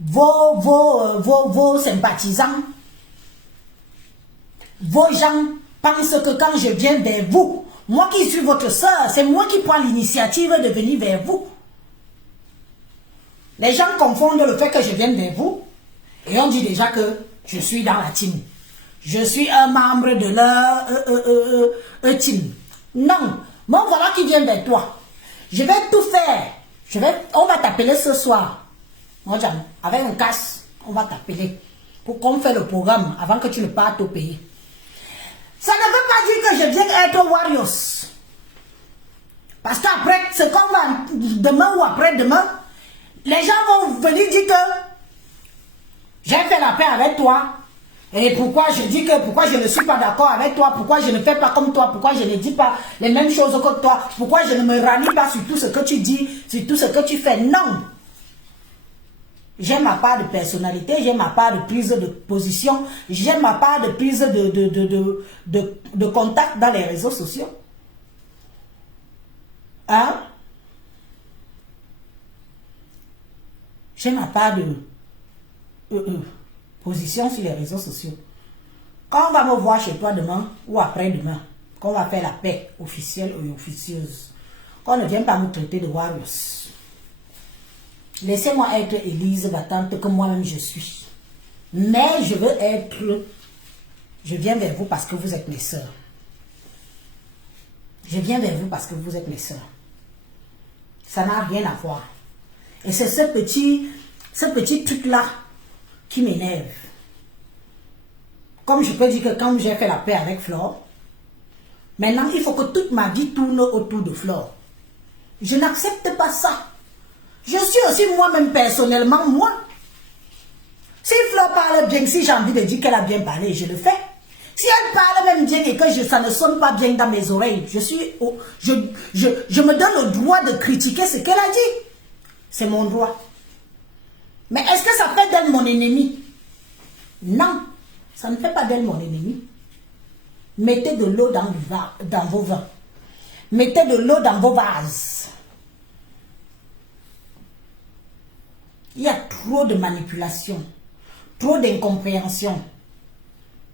vos sympathisants, vos gens pensent que quand je viens vers vous, moi qui suis votre soeur, c'est moi qui prends l'initiative de venir vers vous. Les gens confondent le fait que je vienne vers vous et on dit déjà que je suis dans la team. Je suis un membre de leur team. Non, moi voilà qui vient vers toi. Je vais tout faire. On va t'appeler ce soir. Avec un casque, on va t'appeler pour qu'on fasse le programme avant que tu ne partes au pays. Ça ne veut pas dire que je viens être warriors. Parce qu'après, c'est comme demain ou après-demain, les gens vont venir dire que j'ai fait la paix avec toi. Et pourquoi je ne suis pas d'accord avec toi, pourquoi je ne fais pas comme toi, pourquoi je ne dis pas les mêmes choses que toi, pourquoi je ne me rallie pas sur tout ce que tu dis, sur tout ce que tu fais. Non. J'ai ma part de personnalité, j'ai ma part de prise de position, j'ai ma part de prise de contact dans les réseaux sociaux. Hein? J'ai ma part de position sur les réseaux sociaux. Quand on va me voir chez toi demain ou après-demain, qu'on va faire la paix officielle ou officieuse, qu'on ne vient pas me traiter de warriors. Laissez-moi être Élise battante que moi-même je suis. Mais je viens vers vous parce que vous êtes mes sœurs. Je viens vers vous parce que vous êtes mes sœurs. Ça n'a rien à voir. Et c'est ce petit truc-là qui m'énerve. Comme je peux dire que quand j'ai fait la paix avec Flore, maintenant il faut que toute ma vie tourne autour de Flore. Je n'accepte pas ça. Je suis aussi moi-même personnellement moi. Si Flore parle bien, si j'ai envie de dire qu'elle a bien parlé, je le fais. Si elle parle même bien et que ça ne sonne pas bien dans mes oreilles, je me donne le droit de critiquer ce qu'elle a dit. C'est mon droit. Mais est-ce que ça fait d'elle mon ennemi? Non, ça ne fait pas d'elle mon ennemi. Mettez de l'eau dans vos vins. Mettez de l'eau dans vos vases. Il y a trop de manipulation, trop d'incompréhension.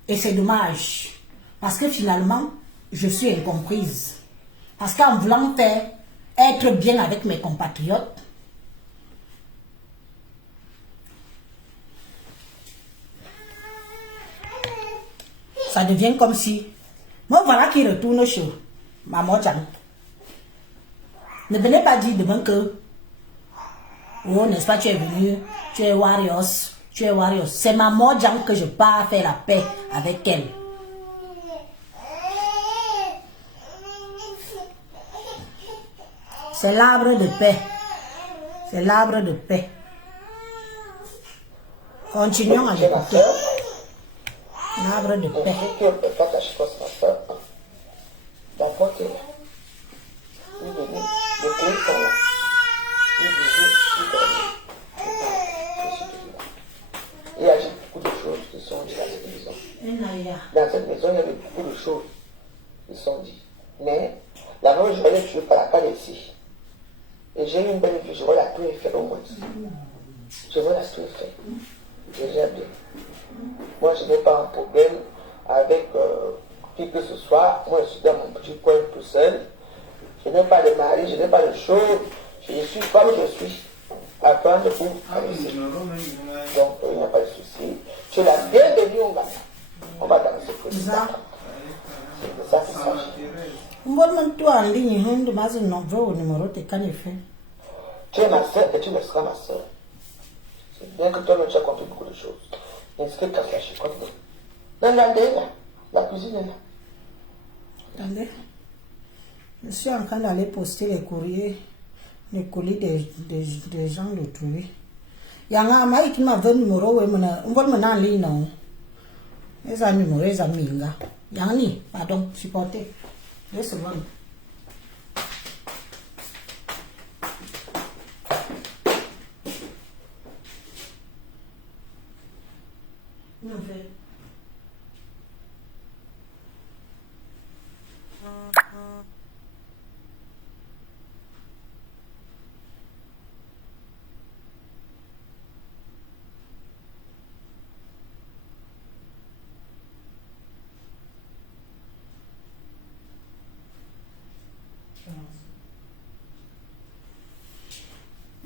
Et c'est dommage. Parce que finalement, je suis incomprise. Parce qu'en voulant faire être bien avec mes compatriotes, ça devient comme si, moi voilà qui retourne chez Maman Djang. Ne venez pas dire demain que, oh n'est-ce pas, tu es venu, tu es Warriors. C'est Maman Djang que je pars faire la paix avec elle. C'est l'arbre de paix. C'est l'arbre de paix. Continuons à l'écouter. L'arbre de paix. Il y a beaucoup de choses qui sont dites dans cette maison. Dans cette maison, il y avait beaucoup de choses qui sont dites. Mais la noix, je vais les tuer par la canne ici. Et j'ai une belle vue, je vois la tout est faite au moins. Je vois la tout est faite. Déjà bien. Moi, je n'ai pas un problème avec qui que ce soit. Moi, je suis dans mon petit coin tout seul. Je n'ai pas de mari, je n'ai pas de choses. Je suis comme je suis. Attendre pour avancer. Donc, il n'y a pas de souci. Tu es la bienvenue au Ghana. On va danser pour ça. C'est de ça qu'il s'agit. Tu es ma soeur et tu me seras ma soeur. C'est bien que toi-même tu as compris beaucoup de choses. Inscris ta flèche, comme nous. La cuisine est là. Attendez. Je suis en train d'aller poster les courriers, les colis des gens de trouver. Yanga mai qui m'a donné numéro et on va me en ligne non. Les amis numéro les amis là. Yangi, pardon, supporter. Laisse moi.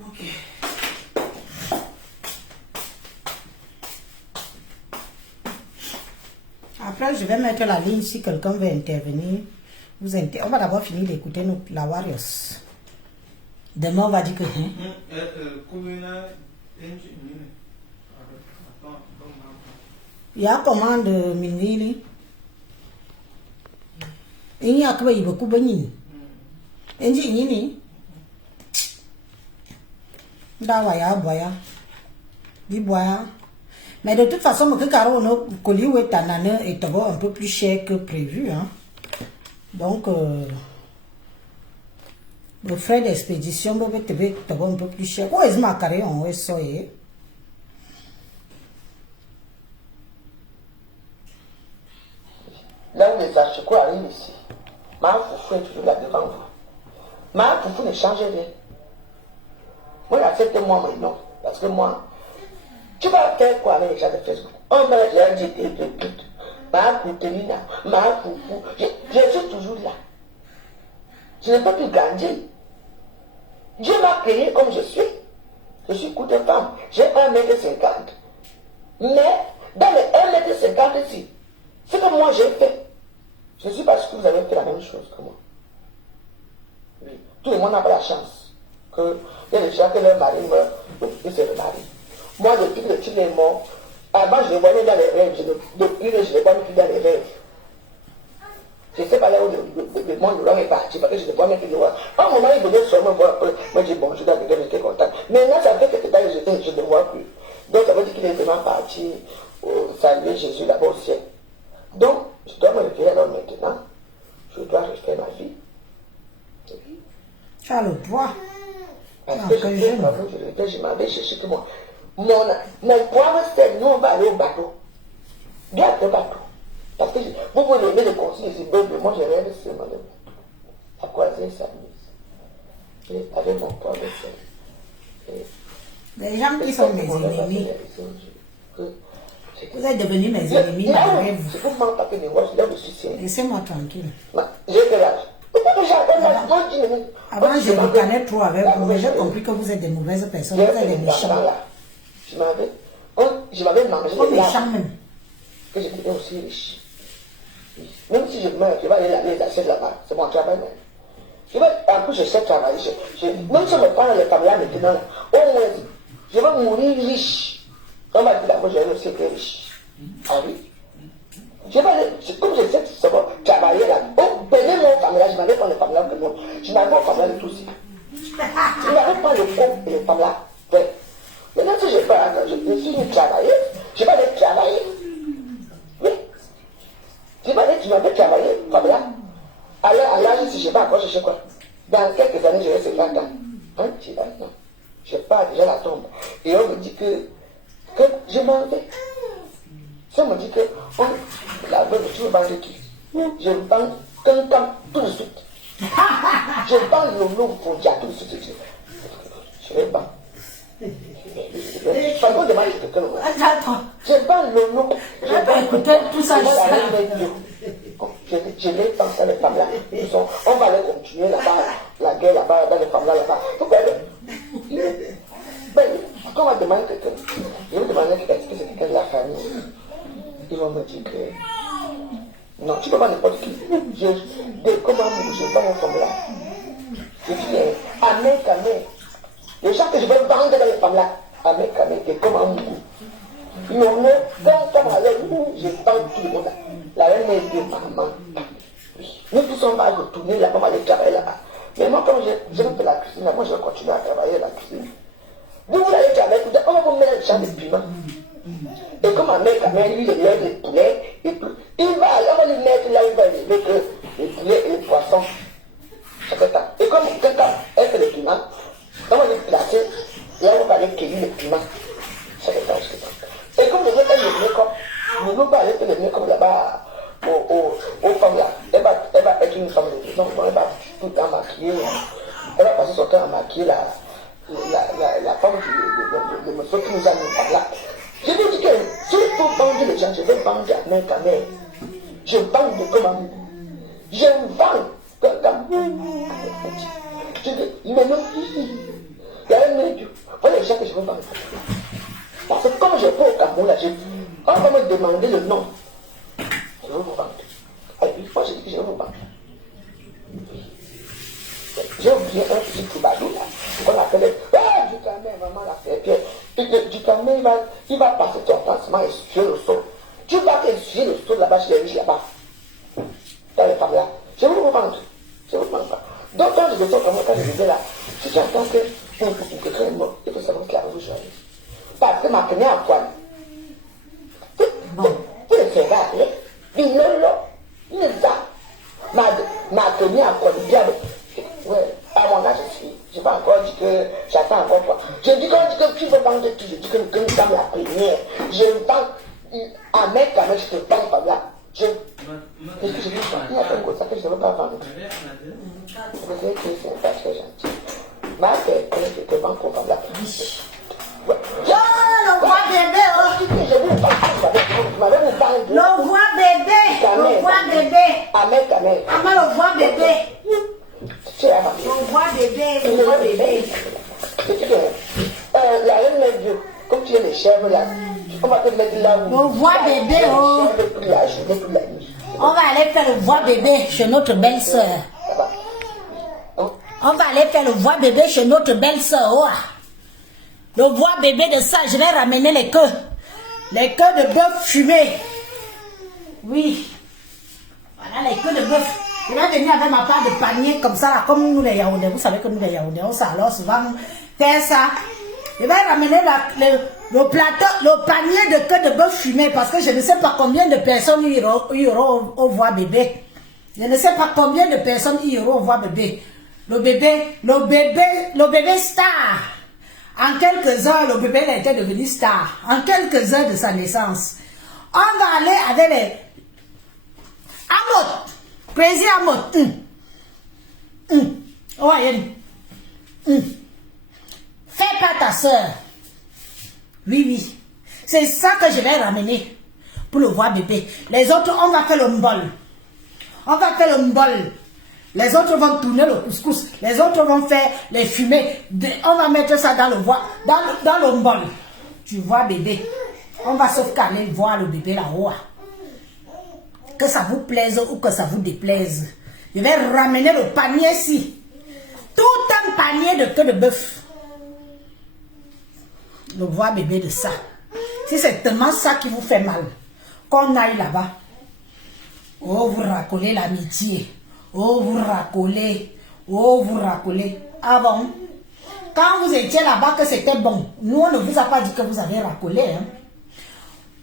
Ok. Après, je vais mettre la ligne si quelqu'un veut intervenir. On va d'abord finir d'écouter la Warriors. Demain, on va dire que... Il y a commande Minili. Il y a beaucoup de gens. Il mais de toute façon, le colis est un peu plus cher que prévu. Hein. Donc, le frais d'expédition va être un peu plus cher. Où est-ce que on est soyé? Là où les archicaux arrivent ici, ma foufou est toujours là devant vous. Ma foufou ne change rien. Moi, acceptez-moi maintenant. Parce que moi, tu vas faire quoi avec les gens de Facebook? On m'a dit des putes. Ma poutelina, ma foufou. Je suis toujours là. Je ne peux plus grandir. Dieu m'a créé comme je suis. Je suis courte femme. J'ai 1,50 m. Mais dans les 1,50 m ici, ce que moi j'ai fait, je ne suis pas sûr que vous avez fait la même chose que moi. Oui. Tout le monde n'a pas la chance. Il y a des gens que leur mari meurt, et c'est le mari. Moi, depuis que le type est mort, avant je le voyais dans les rêves, depuis que je ne le vois plus dans les rêves. Je ne sais pas là où le monde est parti, parce que je ne le vois même plus le voir. À un moment, il venait seulement me voir après. Moi, j'ai dit bonjour, j'étais content. Maintenant, ça fait que je ne le vois plus. Donc, ça veut dire qu'il est vraiment parti saluer Jésus là-bas au ciel. Donc, je dois me réveiller alors maintenant. Je dois refaire ma vie. Tu as le droit. Parce que je m'avais cherché que moi. Mon poivre, c'est nous, on va aller au bateau. Bien le bateau. Parce que vous voulez aimer le conseil ici, moi je rêve seulement de vous. À quoi voisins s'amusent. Et avec mon corps de sel. Les gens qui sont mes ennemis. Vous êtes devenus mes ennemis, malgré vous. C'est pour moi, parce que les voix, là, je suis sien. Laissez-moi tranquille. J'ai quel âge? Avant, je me connais trop avec vous, mais j'ai compris que vous êtes des mauvaises personnes, vous êtes des méchants. Je m'avais mangé Comme méchants même. Que j'étais aussi riche. Même si je meurs, je vais aller laver les assiettes là-bas. C'est mon travail même. En plus, je sais travailler. Même si on me parle de femmes là maintenant, au moins, je vais mourir riche. On m'a dit d'abord, je vais aussi être riche. Ah oui. Comme je sais que travailler là, oh, prenez mon femme là, je m'avais pas les femmes là que non. Je m'avais pas femmes là du tout aussi. Je n'avais pas le con et les femmes là. Ouais. Maintenant, si je suis une travailleuse, je vais aller travailler. Oui. Je vais aller, tu m'avais travaillé, femme là. Alors, à l'âge, si je ne sais pas encore, je sais quoi. Dans quelques années, je vais se faire ans. Hein, je dis, non. Je pars déjà la tombe. Et on me dit que je m'en vais. Si on me dit que la veuve, tu veux vendre qui? Je vends quelqu'un tout de suite. Je vends le nom pour dire tout de suite. Je vais vendre. Par contre, demande quelqu'un. Je vends le nom. Je vais écouter tout ça. Je les pense à les femmes là. On va aller continuer là-bas, la guerre là-bas, dans les femmes là-bas. Pourquoi? Quand on va demander quelqu'un, je vais demander est-ce que c'est quelqu'un de la famille. Ils vont me dire que non, tu peux pas n'importe qui. Comment je vends mon femme là? Je dis, amé. Les gens que je vais vendre dans les femmes là, amé, et comment non, quand on va aller, je vends tout le monde là. La reine est de maman. Nous tous on va retourner là-bas, on va aller travailler là-bas. Mais moi, quand je vais faire la cuisine, moi je vais continuer à travailler la cuisine. Vous allez travailler, on va vous mettre le champ de piment. Et comme ma mère, lui, il lève les poulets, et puis, on va lui mettre là où il va élever que les poulets et les poissons. Et comme quelqu'un elle fait le piment, on va les placer, et on va aller cueillir le piment. Ça fait ça aussi. Et comme les autres, elles le make-up, nous ne pas aller faire le make-up là-bas aux femmes là. Elle va être une femme de maison, elle va tout le temps maquiller. Elle va passer son temps à maquiller la femme de monsieur qui nous a mis par là. Je lui dis que si il faut vendre les gens, je vais vendre à main ta mère. Je vends de comment? Je vends comme je dis, mais non, il y a un médium. Voilà les gens que je veux vendre. Parce que comme je vais au Cameroun là, on va me demander le nom. Je veux vous vendre. Et puis moi je dis que je veux vous vendre. J'ai oublié un petit troubadou là, qu'on appelait du Cameroun, maman l'a fait pierre. Du Cameroun, il va passer ton pansement et essuyer le sol. Tu vas essuyer le sol là-bas chez les riches là-bas. Dans les femmes là. Je veux vous vendre. Je veux vous vendre. Donc quand je descends comme quand je disais là, si tu entends que quelqu'un est mort, il faut savoir qu'il a revu joyeux. Parce que ma tenue à poil. Tu le fais là, il ne l'a. Ma tenue à poil, bien. Ouais, à mon âge, je n'ai pas encore dit que j'attends encore quoi. Je dis que tu veux vendre tout, je dis que nous sommes la première. Je vends à mettre quand même, je te vends pas là. Qu'est-ce que je dis? Il y a un ça que je ne veux pas vendre. Vous savez que c'est pas très gentil. Ma tête, je te vends pour vendre la première. Oh, le roi bébé, oh! Le roi bébé! Le roi bébé! Amen. Maman, le roi bébé! Le roi bébé, le roi bébé. La reine est Dieu. Comme tu es les chèvres là, on va te mettre là où. Le roi bébé, oh. On va aller faire le roi bébé chez notre belle-sœur. On va aller faire le roi bébé chez notre belle-sœur, oh. Le roi bébé de ça, je vais ramener les queues. Les queues de bœuf fumées. Oui. Voilà les queues de bœuf. Je vais venir avec ma part de panier comme ça, là, comme nous les Yaoundais. Vous savez que nous les Yaoundais, on s'alloue souvent faire ça. Je vais ramener le plateau, le panier de queue de bœuf fumé parce que je ne sais pas combien de personnes il y aura au voix bébé. Je ne sais pas combien de personnes il y aura au voix bébé. Le bébé star. En quelques heures, le bébé était devenu star. En quelques heures de sa naissance. On va aller avec les Amot. Crazy Amot. Ouais, fais pas ta soeur. Oui, oui. C'est ça que je vais ramener pour le voir bébé. Les autres, on va faire le mbol. On va faire le mbol. Les autres vont tourner le couscous. Les autres vont faire les fumées. On va mettre ça dans le mbol. Tu vois bébé. On va sauf qu'aller voir le bébé là-haut. Que ça vous plaise ou que ça vous déplaise. Je vais ramener le panier ici. Tout un panier de queue de bœuf. Le voir bébé de ça. Si c'est tellement ça qui vous fait mal, qu'on aille là-bas. Oh, vous racolez l'amitié. Oh, vous racolez. Oh, vous racolez. Ah bon? Quand vous étiez là-bas que c'était bon, nous on ne vous a pas dit que vous avez racolé. Hein?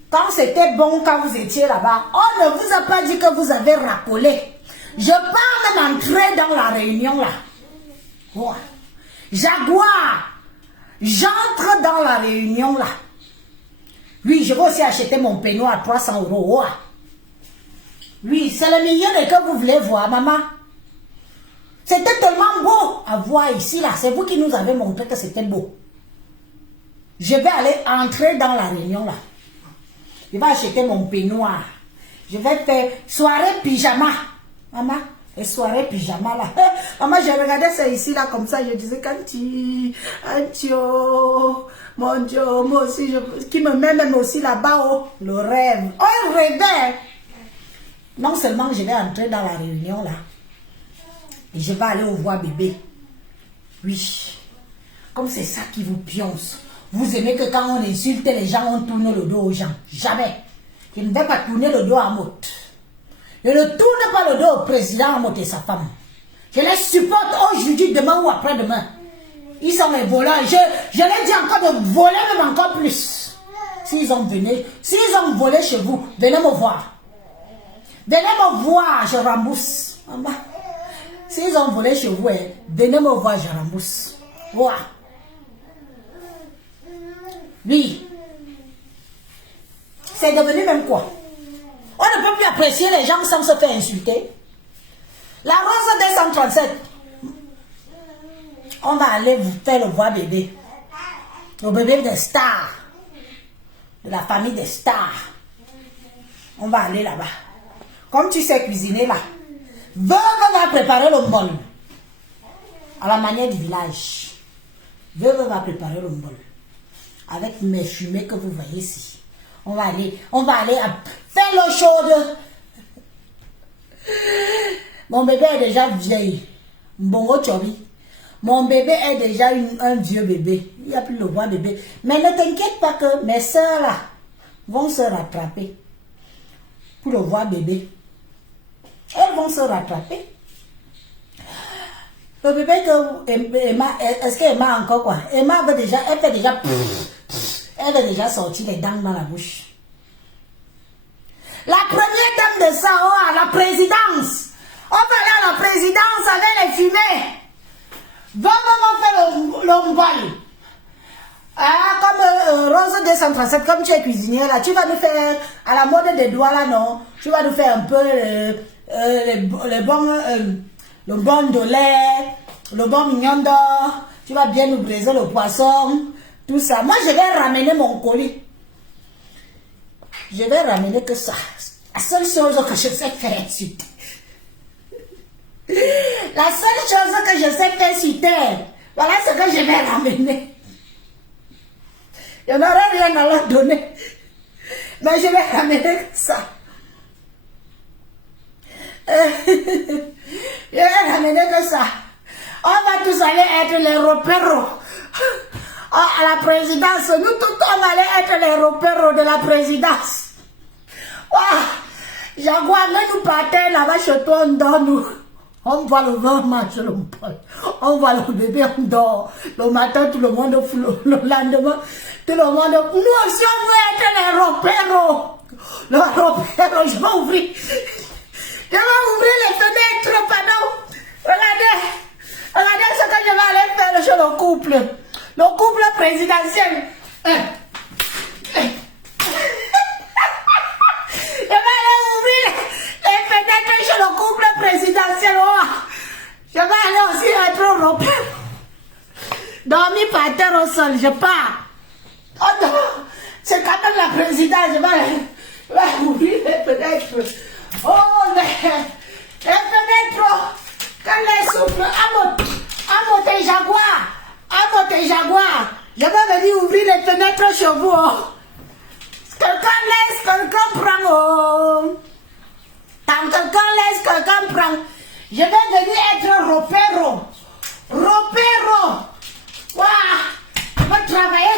Quand c'était bon, quand vous étiez là-bas, on ne vous a pas dit que vous avez racolé. Je pars même entrer dans la réunion là. Ouais. Jaguar. J'entre dans la réunion là. Oui, je vais aussi acheter mon peignoir à 300 €. Ouais. Oui, c'est le milieu que vous voulez voir, maman. C'était tellement beau à voir ici là. C'est vous qui nous avez montré que c'était beau. Je vais aller entrer dans la réunion là. Je vais acheter mon peignoir. Je vais faire soirée pyjama. Maman, les soirées pyjama là. Maman, je regardais ça ici là comme ça. Je disais, oh, mon Dieu, moi aussi, qui me met même aussi là-bas, oh, le rêve. Oh, le rêve. Non seulement je vais entrer dans la réunion là. Et je vais aller au voir bébé. Oui. Comme c'est ça qui vous pionce. Vous aimez que quand on insulte les gens, on tourne le dos aux gens. Jamais. Je ne vais pas tourner le dos à Mout. Je ne tourne pas le dos au président Amout et sa femme. Je les supporte aujourd'hui, demain ou après-demain. Ils sont les voleurs. Je les dis encore de voler même encore plus. S'ils ont volé chez vous, venez me voir. Venez me voir, je rembourse. S'ils ont volé chez vous, venez me voir, je rembourse. Wow. Oui. C'est devenu même quoi? On ne peut plus apprécier les gens sans se faire insulter. La Rose 237. On va aller vous faire le voir bébé. Le bébé des stars. De la famille des stars. On va aller là-bas. Comme tu sais cuisiner là. Veuve va préparer le bol. À la manière du village. Veuve va préparer le bol. Avec mes fumées que vous voyez ici. On va aller faire l'eau chaude. Mon bébé est déjà vieille. Bongo Chobi. Mon bébé est déjà un vieux bébé. Il n'y a plus le voir bébé. Mais ne t'inquiète pas que mes soeurs là vont se rattraper. Pour le voir bébé. Elles vont se rattraper. Le bébé que Emma, est-ce qu'Emma encore quoi? Emma elle fait déjà sortir les dents dans la bouche. La première dame de ça, à la présidence. On va aller à la présidence avec les fumées. Va faire le mbal. Ah, comme Rose 237, comme tu es cuisinière là, tu vas nous faire à la mode des doigts là, non? Tu vas nous faire un peu le bon de lait, le bon mignon d'or. Tu vas bien nous briser le poisson, tout ça. Moi, je vais ramener mon colis. Je vais ramener que ça. La seule chose que je sais faire sur terre. La seule chose que je sais faire sur terre. Voilà ce que je vais ramener. Je n'aurai rien à leur donner. Mais je vais ramener ça. Je vais ramener que ça. On va tous aller être les repéros. À la présidence. Nous tous, on va aller être les repéros de la présidence. Jaguar, nous partons là-bas chez toi, on dort nous. On voit le vent manger le bol. On voit le bébé, on dort. Le matin, tout le monde fout. Le lendemain, tout le monde. Nous aussi, on veut être les repéros. Le repéros, je vais ouvrir. Je vais ouvrir les fenêtres, pardon. Regardez ce que je vais aller faire chez le couple. Le couple présidentiel. Je vais aller ouvrir les fenêtres chez le couple présidentiel. Je vais aller aussi être repère. Dormi par terre au sol, je pars. Oh non, c'est quand même la présidente, je vais ouvrir les fenêtres. Oh, les fenêtres, quand les souffles, à monter jaguar, je vais venir ouvrir les fenêtres chez vous. Oh. Quelqu'un laisse, quelqu'un prend. Oh. Quand quelqu'un laisse, quelqu'un prend. Je vais venir être repéro. Waouh. Je vais travailler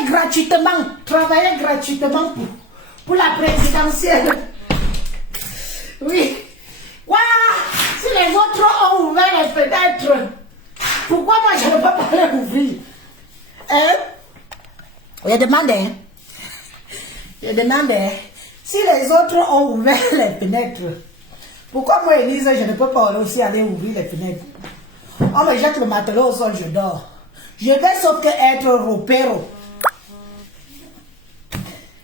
gratuitement pour la présidentielle. Oui. Waouh. Si les autres ont ouvert les fenêtres, pourquoi moi je ne peux pas les ouvrir? Hein? Je demande, si les autres ont ouvert les fenêtres, pourquoi moi, Elise, je ne peux pas aussi aller ouvrir les fenêtres? On me jette le matelas au sol, je dors. Je vais sauf que être repéro.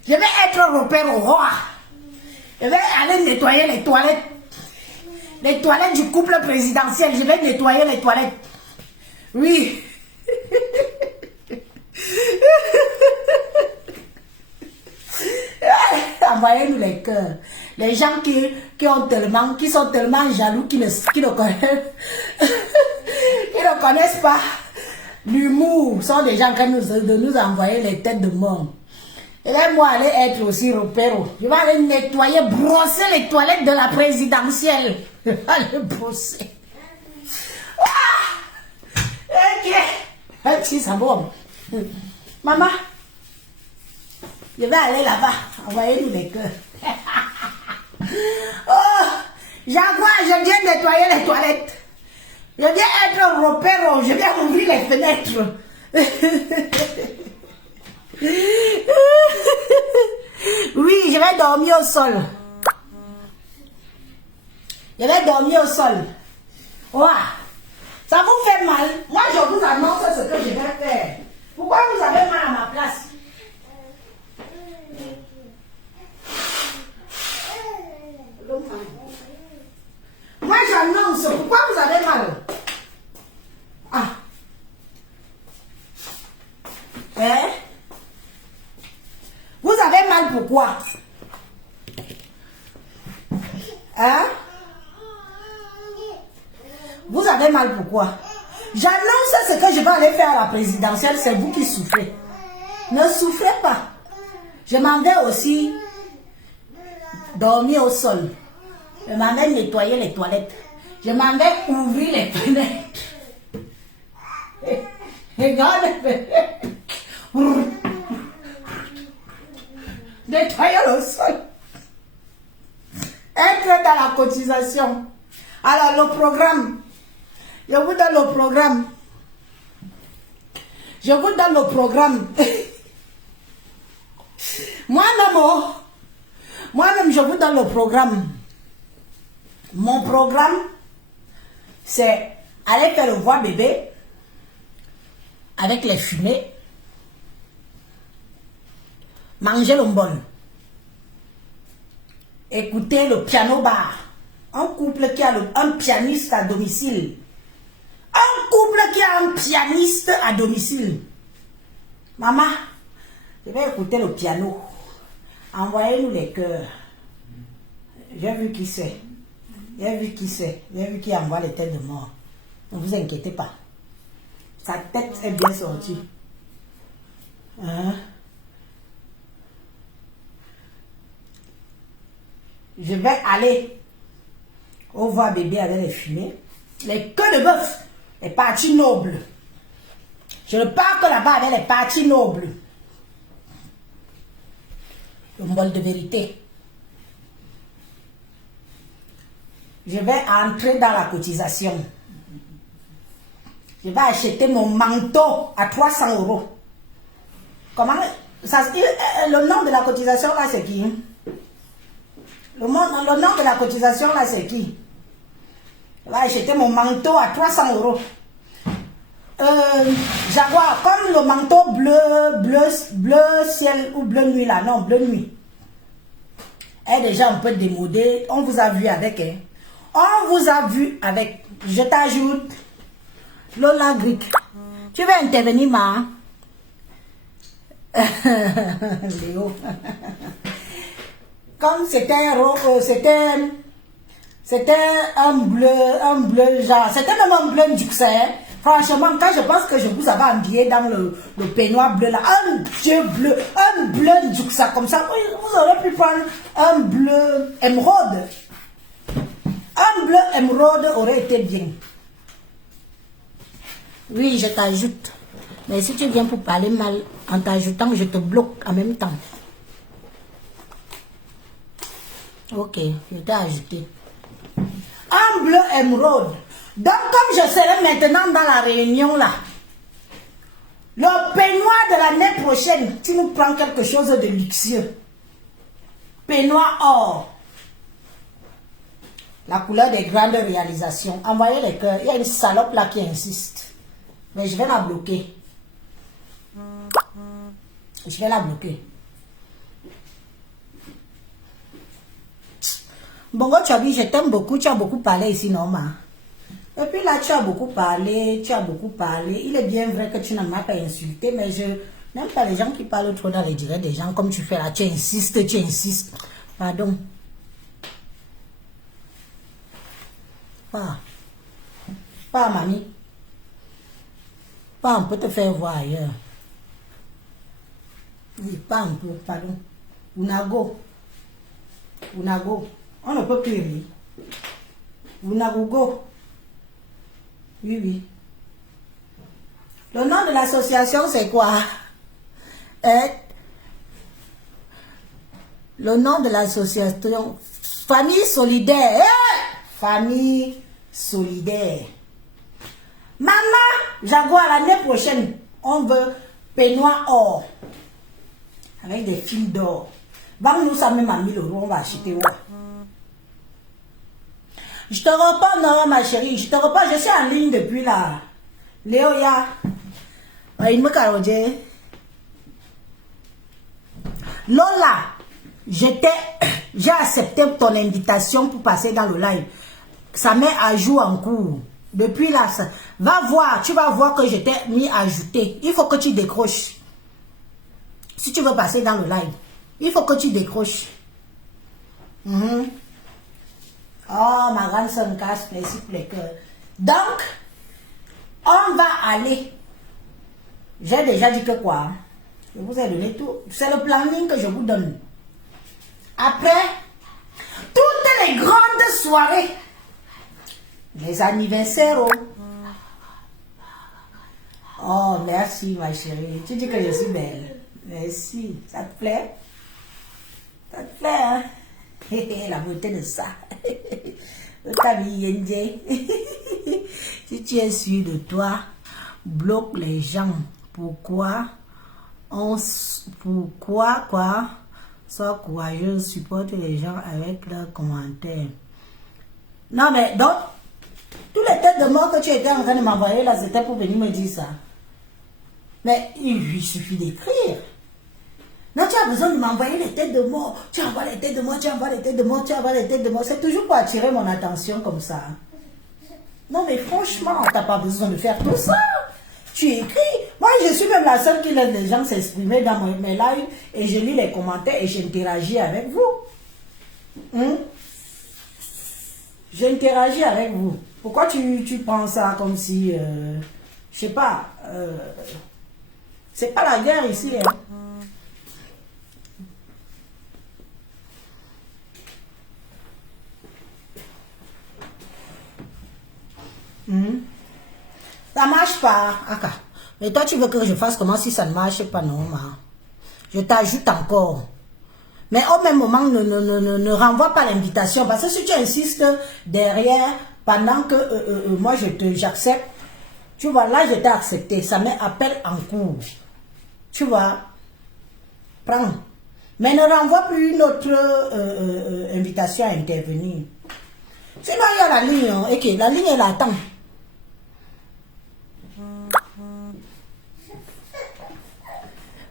Je vais être repéro roi. Je vais aller nettoyer les toilettes. Les toilettes du couple présidentiel. Je vais nettoyer les toilettes. Oui. Envoyez-nous les cœurs. Les gens qui sont tellement jaloux, qui ne connaissent pas l'humour, sont des gens qui nous envoyer les têtes de mort. Et là, moi, aller être aussi repéro. Je vais aller nettoyer, brosser les toilettes de la présidentielle. Je vais aller brosser. Ah! Ok. Un petit savon. Maman, je vais aller là-bas. Envoyez-nous les cœurs. Oh, Jaguar, je viens nettoyer les toilettes. Je viens être repéro. Je viens ouvrir les fenêtres. Oui, je vais dormir au sol. Je vais dormir au sol. Ouah, ça vous fait mal. Moi, je vous annonce ce que je vais faire. Pourquoi vous avez mal à ma place? Moi, j'annonce. Pourquoi vous avez mal? Ah. Hein? Vous avez mal pourquoi? Hein? Vous avez mal pourquoi? J'annonce ce que je vais aller faire à la présidentielle, c'est vous qui souffrez. Ne souffrez pas. Je m'en vais aussi dormir au sol. Je m'en vais nettoyer les toilettes. Je m'en vais ouvrir les fenêtres. Regarde les fenêtres. Nettoyer le sol. Être dans la cotisation. Alors, le programme. Je vous donne le programme. Je vous donne le programme. Moi-même, je vous donne le programme. Mon programme, c'est aller faire le voix bébé avec les fumées, manger le bol, écouter le piano bar. Un couple qui a un pianiste à domicile. Un couple qui a un pianiste à domicile. Maman, je vais écouter le piano. Envoyez-nous les cœurs. J'ai vu qui c'est. J'ai vu qui c'est. J'ai vu qui envoie les têtes de mort. Ne vous inquiétez pas. Sa tête est bien sortie. Hein? Je vais aller au voir bébé avec les fumées. Les queues de bœuf. Les parties nobles. Je ne pars que là-bas avec les parties nobles. Le bol de vérité. Je vais entrer dans la cotisation. Je vais acheter mon manteau à 300 €. Comment ça, le nom de la cotisation là, c'est qui? Le nom de la cotisation là, c'est qui? Je vais acheter mon manteau à 300 €. Jaguar, comme le manteau bleu ciel ou bleu nuit là, non, bleu nuit, est déjà un peu démodé. On vous a vu avec, hein. On vous a vu avec. Je t'ajoute Lola Greek. Tu veux intervenir, ma? Léo. Comme c'était un bleu genre, c'était même un bleu duxer. Franchement, quand je pense que je vous avais habillé dans le peignoir bleu là, un bleu duxer comme ça, vous aurez pu prendre un bleu émeraude. Un bleu émeraude aurait été bien. Oui, je t'ajoute. Mais si tu viens pour parler mal, en t'ajoutant, je te bloque en même temps. Ok, je t'ai ajouté. Un bleu émeraude. Donc, comme je serai maintenant dans la réunion là, le peignoir de l'année prochaine, tu nous prends quelque chose de luxueux. Peignoir or. La couleur des grandes réalisations. Envoyez les cœurs. Il y a une salope là qui insiste. Mais je vais la bloquer. Je vais la bloquer. Bongo, tu as dit, je t'aime beaucoup, tu as beaucoup parlé ici, normal. Et puis là, tu as beaucoup parlé, Il est bien vrai que tu n'en m'as pas insulté, mais je n'aime pas les gens qui parlent trop dans les directs des gens comme tu fais là. Tu insistes. Pardon. Pas, mamie. Pas, on peut te faire voir ailleurs. Oui, pas un peu, pardon. Unago. On ne peut plus rire. Unago. Oui. Le nom de l'association, c'est quoi? Le nom de l'association, Famille Solidaire. Famille Solidaire. Maman, Jaguar, l'année prochaine, on veut peignoir or. Avec des fils d'or. Vends-nous ça même à 1000 €, on va acheter. Ouais. Je te reprends, non, ma chérie. Je suis en ligne depuis là. Léoya. Il me carotte. Lola, j'ai accepté ton invitation pour passer dans le live. Ça met à jour en cours. Depuis là, va voir, tu vas voir que je t'ai mis à ajouter. Il faut que tu décroches. Si tu veux passer dans le live, il faut que tu décroches. Oh, ma grande soeur me casse les cœurs. Donc, on va aller. J'ai déjà dit que quoi? Je vous ai donné tout. C'est le planning que je vous donne. Après, toutes les grandes soirées, les anniversaires. Oh, merci ma chérie. Tu dis que je suis belle. Merci. Ça te plaît? Ça te plaît, hein? La beauté de ça. Si tu es sûr de toi, bloque les gens. Pourquoi quoi? Sois courageux, supporte les gens avec leurs commentaires. Non, mais donc, tous les têtes de mort que tu étais en train de m'envoyer là, c'était pour venir me dire ça. Mais il suffit d'écrire. Non, tu as besoin de m'envoyer les têtes de mort. Tu envoies les têtes de mort, tu envoies les têtes de mort, tu envoies les têtes de mort. C'est toujours pour attirer mon attention comme ça. Non, mais franchement, tu n'as pas besoin de faire tout ça. Tu écris. Moi, je suis même la seule qui laisse les gens s'exprimer dans mes lives et je lis les commentaires et j'interagis avec vous. J'interagis avec vous. Pourquoi tu prends ça comme si, je sais pas, c'est pas la guerre ici, hein. Ça marche pas. Okay. Mais toi, tu veux que je fasse comment si ça ne marche pas, non, ma? Je t'ajoute encore. Mais au même moment, ne renvoie pas l'invitation. Parce que si tu insistes derrière, pendant que moi, j'accepte, tu vois, là, je t'ai accepté. Ça met appel en cours. Tu vois? Prends. Mais ne renvoie plus une autre invitation à intervenir. Sinon, il y a la ligne. Hein. Ok, la ligne, elle attend.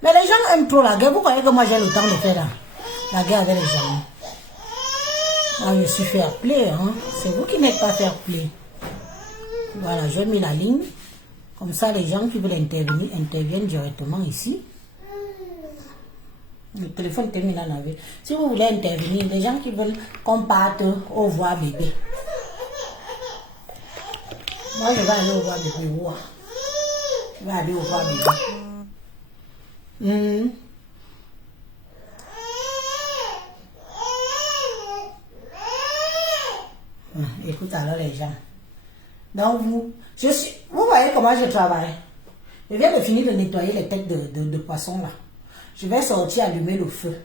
Mais les gens aiment trop la guerre. Vous croyez que moi j'ai le temps de faire la guerre avec les gens? Ah, je suis fair play. Hein? C'est vous qui n'êtes pas fair play. Voilà, je mets la ligne. Comme ça, les gens qui veulent intervenir, interviennent directement ici. Le téléphone termine en avec. Si vous voulez intervenir, les gens qui veulent qu'on parte au voir bébé. Moi, je vais aller au voir bébé. Wow. Je vais aller au voir bébé. Écoute alors les gens. Donc vous voyez comment je travaille. Je viens de finir de nettoyer les têtes de poissons là. Je vais sortir allumer le feu.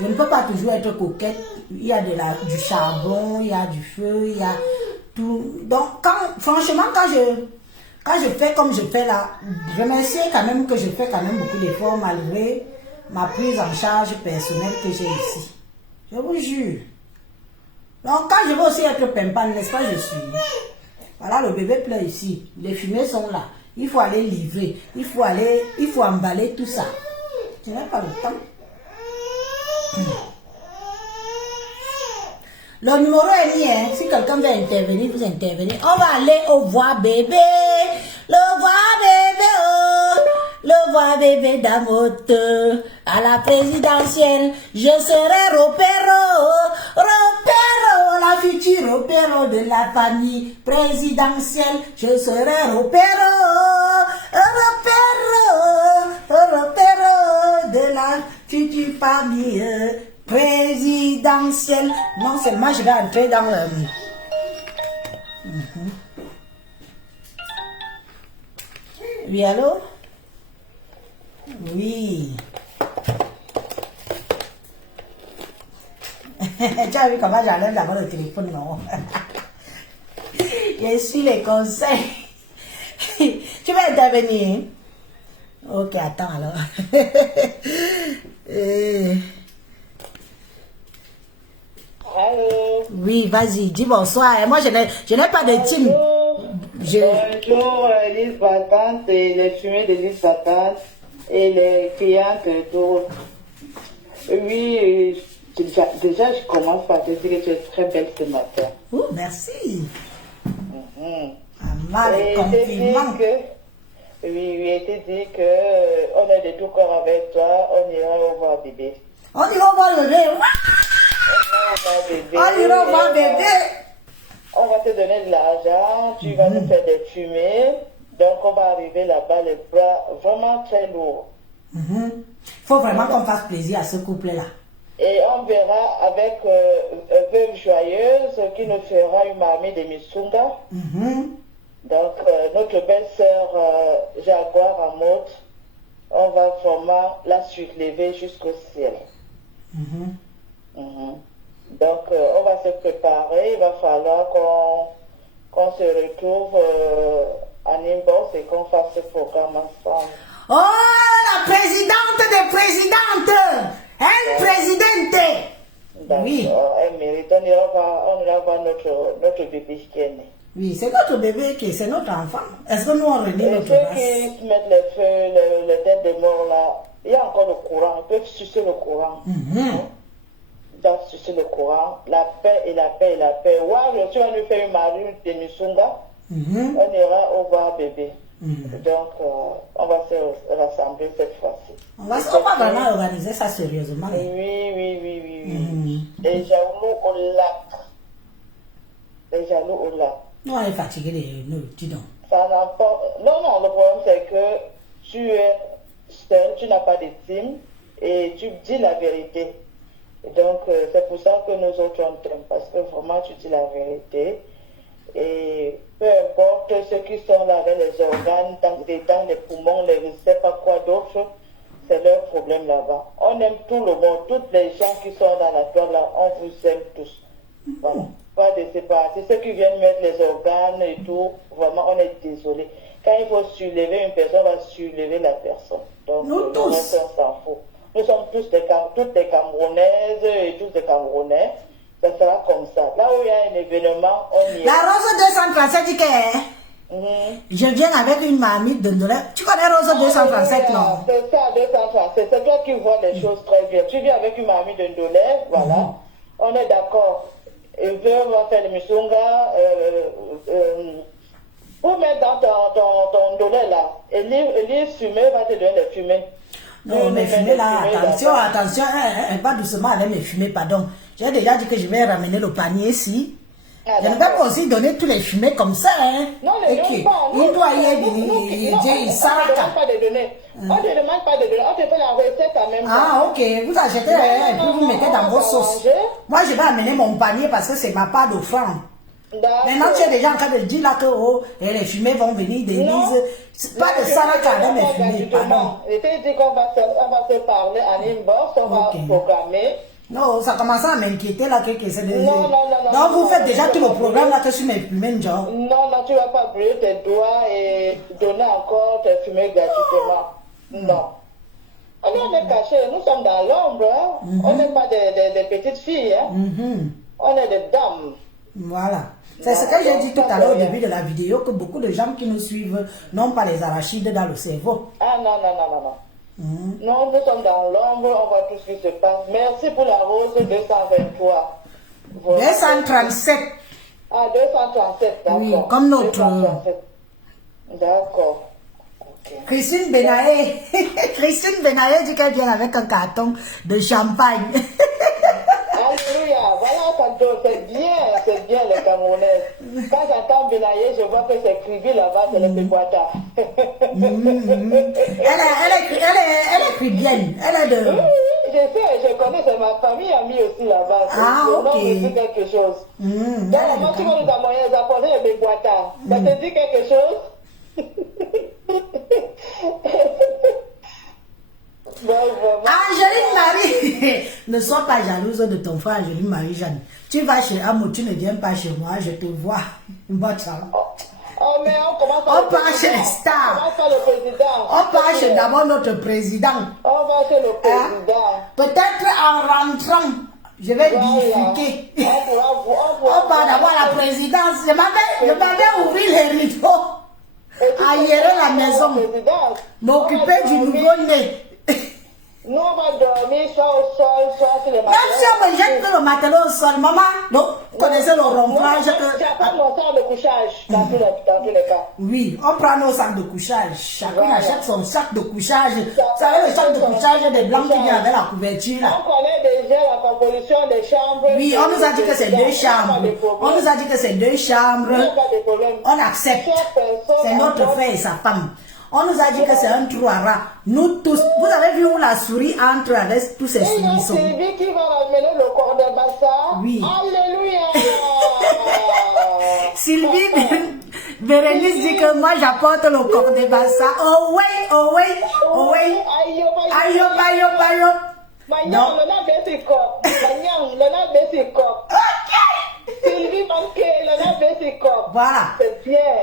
Je ne peux pas toujours être coquette. Il y a du charbon, il y a du feu, il y a tout. Donc franchement quand je fais comme je fais là, je m'assieds quand même que je fais quand même beaucoup d'efforts malgré ma prise en charge personnelle que j'ai ici. Je vous jure. Donc quand je veux aussi être pimpane, n'est-ce pas, je suis. Voilà, le bébé pleure ici. Les fumées sont là. Il faut aller livrer. Il faut emballer tout ça. Je n'ai pas le temps. Le numéro est mis, hein. Si quelqu'un veut intervenir, vous intervenez. On va aller au voir bébé. Le voir bébé, oh. Le voir bébé d'Amote. À la présidentielle, je serai Ropero. Ropero, la future Ropero de la famille présidentielle. Je serai Ropero. Ropero de la future famille présidentielle. Non seulement je vais entrer dans le... Oui, allô? Oui. Tu as vu comment j'enlève d'abord le téléphone, non? Je suis les conseils. Tu vas intervenir? Ok, attends alors. Allô? Oui, vas-y, dis bonsoir. Moi, je n'ai pas de team. Bonjour, Lise Batante et les fumées de Lise Batante et les clientes de tout. Oui, déjà, je commence par te dire que tu es très belle ce matin. Oh, merci. Mal Et compliment. oui, je te dis que on est de tout corps avec toi, on ira au voir bébé. On ira voir le bébé. On ira voir bébé. On va te donner de l'argent, tu vas nous faire des fumées. Donc, on va arriver là-bas, les bras vraiment très lourds. Il faut vraiment qu'on fasse plaisir à ce couple-là. Et on verra avec Veuve Joyeuse qui nous fera une marmite de Missunga. Donc, notre belle-sœur Jaguar à Maud, on va vraiment la sulever jusqu'au ciel. Donc, on va se préparer. Il va falloir qu'on se retrouve en inbox et qu'on fasse ce programme ensemble. Oh, la présidente des présidentes! Elle présidente! D'accord, Oui. elle mérite. On ira voir notre bébé qui est né. Oui, c'est notre bébé, c'est notre enfant. Est-ce que nous, on relie notre Ceux race? qui mettent les feux, les têtes de mort là, il y a encore le courant. Ils peuvent sucer le courant. Ils doivent sucer le courant. La paix et la paix et la paix. Ouais, tu vas nous faire une marine de Missunga. On ira au voir bébé. Donc, on va se rassembler cette fois-ci. On va vraiment organiser ça sérieusement. Oui. Les jaloux au lac. Les jaloux au lac. Nous, on est fatigués, nous, dis donc. Ça n'a pas... Non, le problème c'est que tu es seul, tu n'as pas de team et tu dis la vérité. Et donc, c'est pour ça que nous autres on t'aime, parce que vraiment tu dis la vérité. Et peu importe ceux qui sont là avec les organes, dans les poumons, les je ne sais pas quoi d'autre, c'est leur problème là-bas. On aime tout le monde, toutes les gens qui sont dans la toile là, on vous aime tous. Voilà. Pas de séparation. Ceux qui viennent mettre les organes et tout, vraiment, on est désolé. Quand il faut soulever une personne, on va soulever la personne. Donc, nous tous. On s'en fout. Nous sommes toutes des Camerounaises et tous des Camerounais. Ça sera comme ça. Là où il y a un événement, on y est. La Rose 237 dit que je viens avec une marmite de Ndolé. Tu connais Rose 237, non? C'est ça, 237. C'est toi qui vois les choses très bien. Tu viens avec une marmite de Ndolé, voilà. On est d'accord. Et on va faire le Missunga, Pour mettre dans ton donner là, et lui fumer va te donner les fumées. Non, mes fumées là, attention, pas doucement avec mes fumées, pardon. J'ai déjà dit que je vais ramener le panier ici. Je ne vais pas aussi donner tous les fumées comme ça, hein. Non, il doit y avoir Saraka. On ne te demande pas de donner, on te fait la recette en même temps. Ah, ok, vous achetez et puis vous mettez dans vos sauces. Moi, je vais amener mon panier parce que c'est ma part d'offrande. Maintenant, tu es déjà en train de dire là que les fumées vont venir d'Élise. Pas de Saraka avec mes fumées, pardon. Je t'ai dit qu'on va se parler en inbox, on va programmer. Non, ça commence à m'inquiéter là, que c'est de... Non. Donc vous faites déjà tout le programme là que sur mes fumées, genre. Non, tu ne vas pas brûler tes doigts et donner encore tes fumées gratuitement. Non. On est cachés, nous sommes dans l'ombre, hein. On n'est pas des petites filles, hein. On est des dames. Voilà. C'est ce que j'ai dit tout à l'heure au début de la vidéo, que beaucoup de gens qui nous suivent n'ont pas les arachides dans le cerveau. Ah non. Non, nous sommes dans l'ombre, on voit tout ce qui se passe. Merci pour la rose 223. Voilà. 237. Ah, 237, d'accord. Oui, comme notre... D'accord. Okay. Christine Benaye dit qu'elle vient avec un carton de champagne. Alléluia, voilà, c'est bien les Camerounaises. Quand j'entends Benaye, je vois que c'est Kribi là-bas, c'est le Péboata. Elle écrit bien. Elle est de... Oui, je sais, je connais, c'est ma famille amie aussi là-bas. Ah, ok. Me dit quelque chose. Donc, comment tu vas nous envoyer les apporter le Péboata? Ça te dit quelque chose? Angeline Marie, ne sois pas jalouse de ton frère Angeline Marie Jeanne. Tu vas chez Amo, tu ne viens pas chez moi, je te vois. Oh, mais on part chez les stars. On part chez d'abord notre président. On va chez le président. Peut-être en rentrant, je vais bifurquer. On part d'abord à la présidence. Je m'avais ouvert les rideaux. Aérer la maison. M'occuper du nouveau-né. Nous, on va dormir soit au sol, soit sur les matelas. Même si on me jette que le matelas au sol, maman, non, vous connaissez le rond-point. Tu apprends mon sac de couchage dans tous les cas. Oui, on prend nos sacs de couchage. Chacun achète son sac de couchage. Vous savez, le sac de couchage des blancs qui vient avec la couverture. Là. On connaît déjà la composition des chambres. Oui, on nous a dit que c'est 2 chambres. On nous a dit que c'est 2 chambres. On accepte. C'est notre frère et sa femme. On nous a dit que c'est un trou à rat. Nous tous, vous avez vu où la souris entre avec tous ces soubissons. C'est Sylvie qui va ramener le corps de Bassa. Oui. Alléluia. Sylvie Bérénice dit que moi j'apporte le corps de Bassa. Oh oui. Ayo. Non. Sylvie manqué, le nom de corps. Voilà. C'est bien.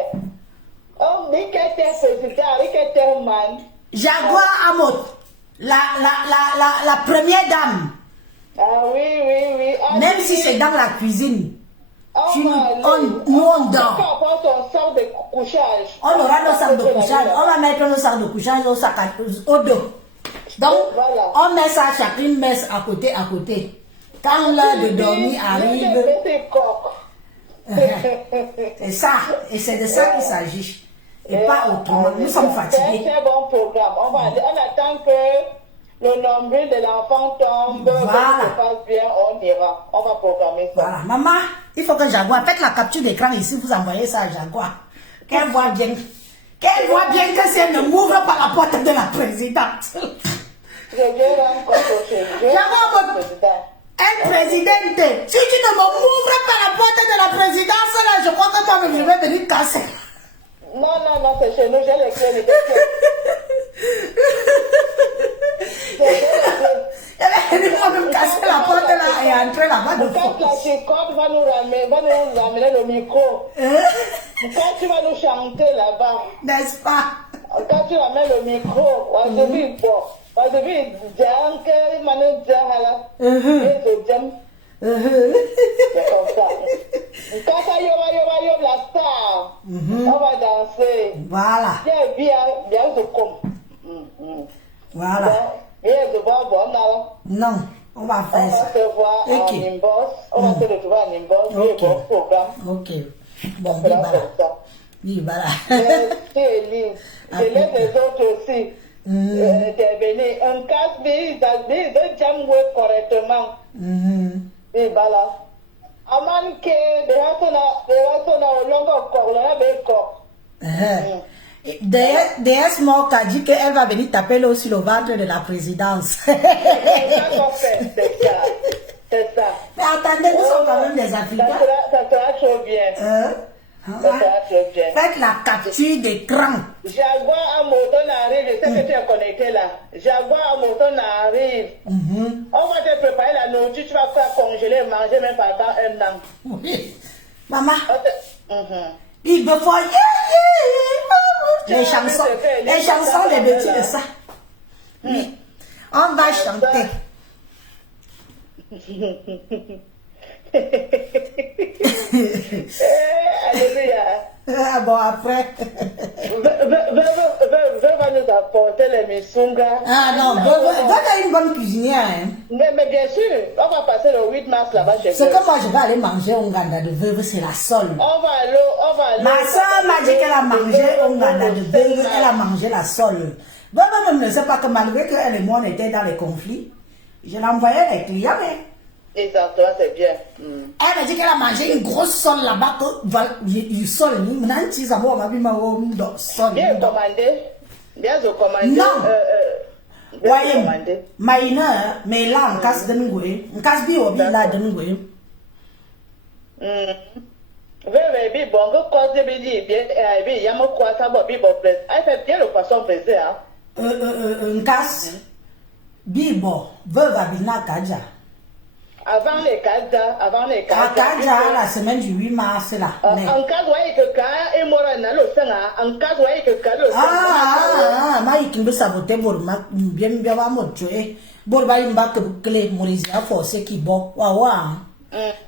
Oh, mais qu'est-ce que c'est, man? Jaguar Amot, la première dame. Ah oui. Ah, même si c'est dans la cuisine. Nous on dort. On aura nos sacs de couchage. On va mettre nos sacs de couchage au dos. Donc, voilà. On met ça, chacune met à côté. Quand l'heure de dormir arrive. C'est ça. Et c'est de ça qu'il s'agit. Et pas autrement. Nous sommes fatigués. C'est un bon programme. On attend que le nombril de l'enfant tombe. Voilà. Que ça se passe bien, on ira. On va programmer ça. Voilà. Maman, il faut que Jaguar, faites la capture d'écran ici, vous envoyez ça à Jaguar. Qu'elle voit bien. Qu'elle voit bien que si elle ne m'ouvre pas la porte de la présidente. Je viens rencontrer. Jaguar, un présidente. Si tu ne m'ouvres pas la porte de la présidence, là, je crois que moi, je vais venir casser. Non, c'est chez nous, j'ai les clés. Elle va me casser la porte là et entrer là-bas de force. Quand la chicotte va nous ramener le micro. Quand tu vas nous chanter là-bas. N'est-ce pas? Quand tu ramènes le micro, on se dit bon. On se dit, Djanke, Manu Djanke. C'est comme ça. Quand ça y la star, on va danser. Voilà. Bien de comme. Voilà. Bien de voir, non, on va faire ça. On va se voir en Nimbos. On va se retrouver en Nimbos. Ok. Bon programme. Ok. Bon, ça. Oui, voilà. Je laisse les autres aussi intervenir. On casse des jam correctement. Et voilà. Aman que de hasona au longo corps, là, avec DS Mork a dit qu'elle va venir taper l'eau sur le ventre de la présidence. C'est ça. Mais attendez, nous sommes quand même des Africains. Ça sera trop bien. Ça sera trop bien. Faites la capture d'écran. Jaguar à Moton arrive, je sais que tu es connecté là. Jaguar à Moton arrive. On va te préparer la nourriture, tu vas faire congeler, manger même pendant un an. Oui. Maman. Il me faut les chansons des petits de ça. Oui. On va chanter. Alléluia. Ah bon, après. Veuve va nous apporter les misunga. Ah non, Veuve est une bonne cuisinière. Hein. Mais bien sûr, on va passer le 8 mars là-bas chez ce que moi je vais aller manger au Nganda de Veuve, c'est la sole. On va aller. Ma soeur m'a dit qu'elle a mangé au Nganda de Veuve, elle a mangé la sole. Veuve même ne sait pas que malgré qu'elle et moi on était dans les conflits, je l'envoyais les clients. Hein. Exactement, c'est bien. Elle a dit qu'elle a mangé une grosse sole là-bas, que sol, bien commandé. Bien commandé. Non. Ouais, maïna, mais là, on casse de nous, on casse bien au là de nous. Veuve, bon, cause de bidi, bien, il y a mon quoi, ça va bien, elle fait bien le poisson braisé, hein. On casse, bibo, veuve abina kaja. Avant les Kaja. À Kaja, la semaine du 8 mars, là. En cas de que Ka et Morana le sang, en cas de que Ka le sang. Ah, Maïk me saboter pour bien motué. Borba imba que clé, Morisia forcé qui bon. Wawa.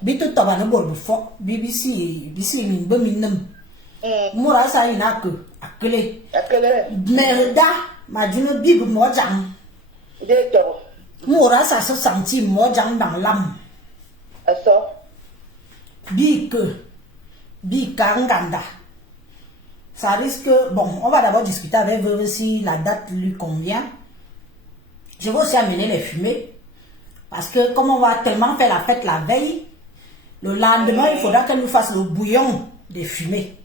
Bitu tabana borbu fo. BBC min beminum. Mora sa ina que à clé. Merda, ma dune bible mojang. Détor. Mora ça se sentit mojang dans l'âme. Ça. Bikanganda. Ça risque. Bon, on va d'abord discuter avec Veuve si la date lui convient. Je vais aussi amener les fumées. Parce que comme on va tellement faire la fête la veille, le lendemain, il faudra qu'elle nous fasse le bouillon des fumées.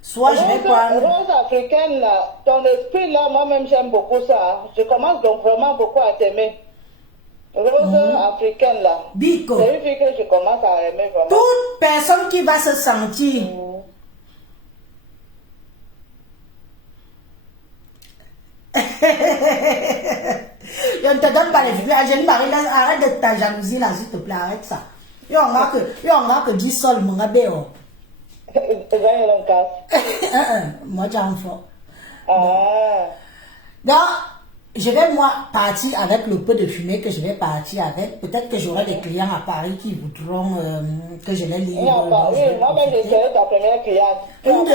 Soit je vais prendre. Rose africaine, là, ton esprit là, moi-même j'aime beaucoup ça. Je commence donc vraiment beaucoup à t'aimer. Rose africaine là. Biko. C'est une fille que je commence à aimer vraiment. Toute personne qui va se sentir. Je ne te donne pas les vues. Angéline Marie, arrête de ta jalousie là, s'il te plaît, arrête ça. Il y a que 10 sols, mon gars, béo. Moi, j'ai un fort. Donc, je vais moi partir avec le peu de fumée que je vais partir avec. Peut-être que j'aurai des clients à Paris qui voudront que je les livre. Oui, moi-même, je serai ta première cliente. Toutes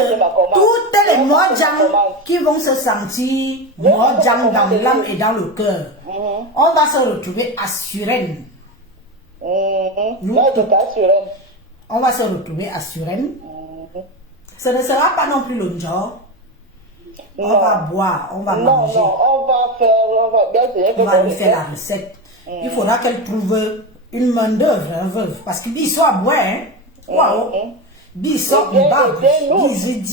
les Mojang qui vont se sentir Mojang dans l'âme et dans le cœur. On va se retrouver à Suresnes. On va se retrouver à Suresnes. Ce ne sera pas non plus le genre. On va boire, on va manger. Non, on va lui faire la recette. Il faudra qu'elle trouve une main d'œuvre, un veuve. Parce que bisous à boire, hein. Waouh. Bisous, bisous,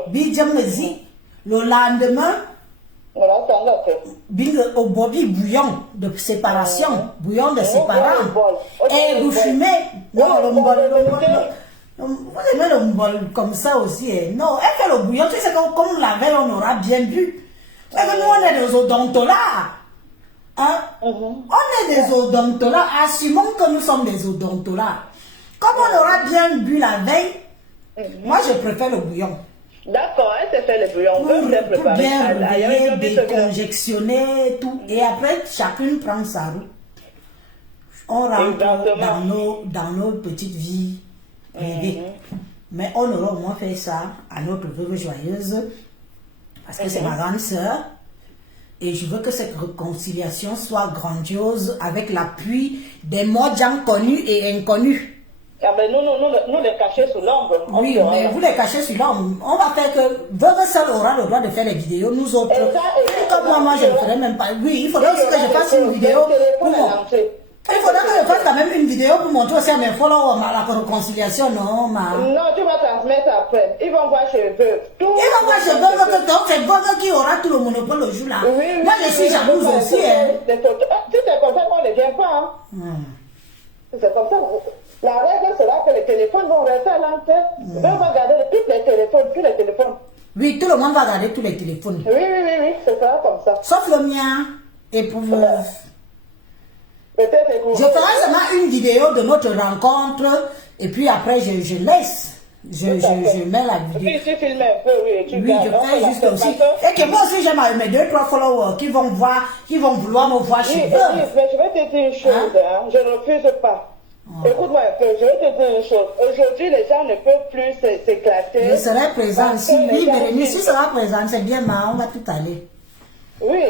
bisous, le lendemain, au bobby bouillon de séparation, bouillon de séparant. Et vous fumez. Non, vous aimez le bol comme ça aussi. Eh? Non, elle fait le bouillon. Tu sais comme la veille, on aura bien bu. Mais nous, on est des odontologues. Hein? On est des odontologues. Assumons que nous sommes des odontologues. Comme on aura bien bu la veille, moi, je préfère le bouillon. D'accord, elle s'est fait le bouillon. Pour bien réveiller, déconjectionner, tout. Et après, chacune prend sa route. On rentre dans nos petites vies privées. Mais on aura au moins fait ça à notre veuve joyeuse. Parce que c'est ma grande sœur. Et je veux que cette réconciliation soit grandiose avec l'appui des Mojang connus et inconnus. Ah ben nous les cacher sous l'ombre. Oui, mais vous les cachez sur l'homme. On va faire que Veuve seul aura le droit de faire les vidéos. Nous autres, comme moi, je ne ferai même pas. Oui, il faudrait aussi que je fasse une vidéo pour moi. Il faudrait que je fasse quand même une vidéo pour montrer aussi à mes followers la réconciliation, non, Non, tu vas transmettre après. Ils vont voir chez Veuve. Ils vont voir chez Veuve, donc c'est Veuve qui aura tout le monopole le jour là. Oui, moi, je suis jalouse aussi. Tu sais comme ça qu'on ne vient pas. C'est comme ça. La règle sera que les téléphones vont rester à l'antenne. On va garder tous les téléphones. Oui, tout le monde va garder tous les téléphones. Oui, c'est ça comme ça. Sauf le mien et pour Veuve. Peut-être pour... Je ferai seulement une vidéo de notre rencontre et puis après je laisse. Je mets la vidéo. Oui, tu filmes un peu, oui. Oui, je fais juste aussi. Et que moi aussi j'aime mes 2-3 followers qui vont vouloir me voir chez eux. Oui, mais je vais te dire une chose, hein? Je ne refuse pas. Écoute-moi un peu, je vais te dire une chose. Aujourd'hui, les gens ne peuvent plus s'éclater. Je serai présente ici. Oui, Bérénice, tu seras présente, c'est bien, mais on va tout aller. Oui,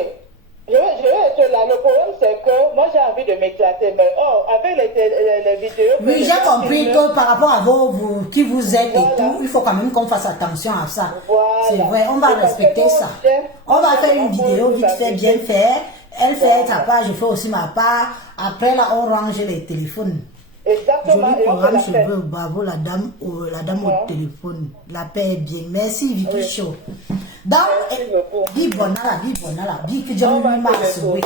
je vais être là. Le problème, c'est que moi, j'ai envie de m'éclater. Mais avec les vidéos... Oui, j'ai compris que par rapport à vous, qui vous êtes et tout, il faut quand même qu'on fasse attention à ça. Voilà. C'est vrai, on va respecter ça. On va faire une vidéo vite fait, bien fait. Elle fait sa part, je fais aussi ma part. Après, là, on range les téléphones. Exactement. Joli programme chez vous, bravo la dame au téléphone. La paix est bien. Merci Vicky Show. Donc, dis bonala, dis que j'aime 8 mars, oui.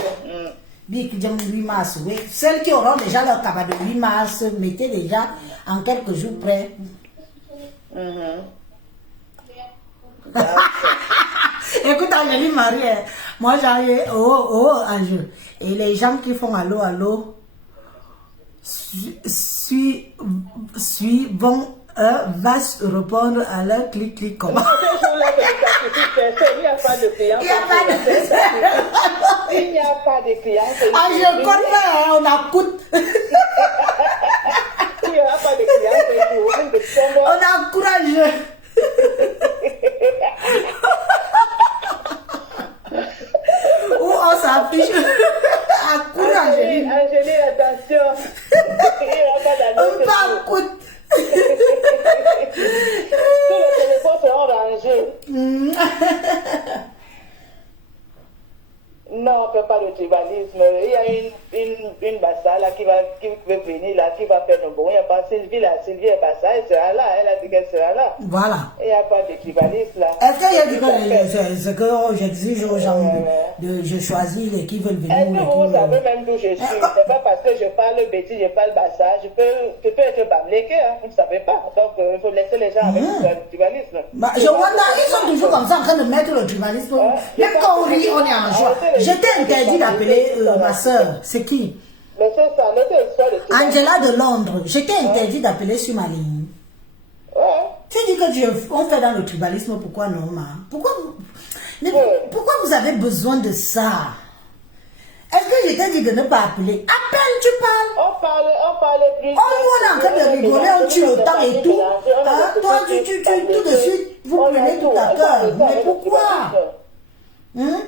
Dis que j'aime 8 mars, oui. Celles qui auront déjà leur cabane de 8 mars, mettez déjà en quelques jours près. Écoute, Angélie Marie, moi j'ai Angèle. Et les gens qui font allô, vont va répondre à leur clic comment. Il n'y a pas de clients. Il n'y a pas de clients. Ah, je connais, on a coûte. Il n'y aura pas de clients. On a courage. Où on s'affiche. À courage. Angélie, attention. Il n'y aura pas d'annonce. On va coûte. Tous les téléphones seront rangés. Non, on ne fait pas de tribalisme. Il y a une bassa là qui veut venir là, qui va faire le bon. Il n'y a pas Sylvie là. Sylvie est bassa, elle sera là. Elle a dit qu'elle sera là. Voilà. Il n'y a pas de tribalisme là. Est-ce qu'il y a dit que ce que j'exige aux gens je choisis les qui veulent venir? Est-ce que vous savez même d'où je suis? C'est pas parce que je parle bêtise, je parle bassa. Je peux être bamléké, hein. Vous ne savez pas. Donc, il faut laisser les gens avec le tribalisme. Bah, je wonder, ils sont toujours comme ça en train de mettre le tribalisme. Même quand on rit, on est en joie. J'étais interdit d'appeler ma soeur. C'est qui? Mais c'est ça, laissez l'histoire de tribalisme. Angela de Londres. J'étais interdit d'appeler sur ma ligne. Tu dis que on fait dans le tribalisme, pourquoi non, ma? Pourquoi vous avez besoin de ça? Est-ce que je t'ai dit de ne pas appeler? Appelle, tu parles. On parle plus. On est en train de rigoler, on tue le temps et tout. Hein? Toi, tu tout de suite, vous prenez tout à cœur. Mais pourquoi? Hein?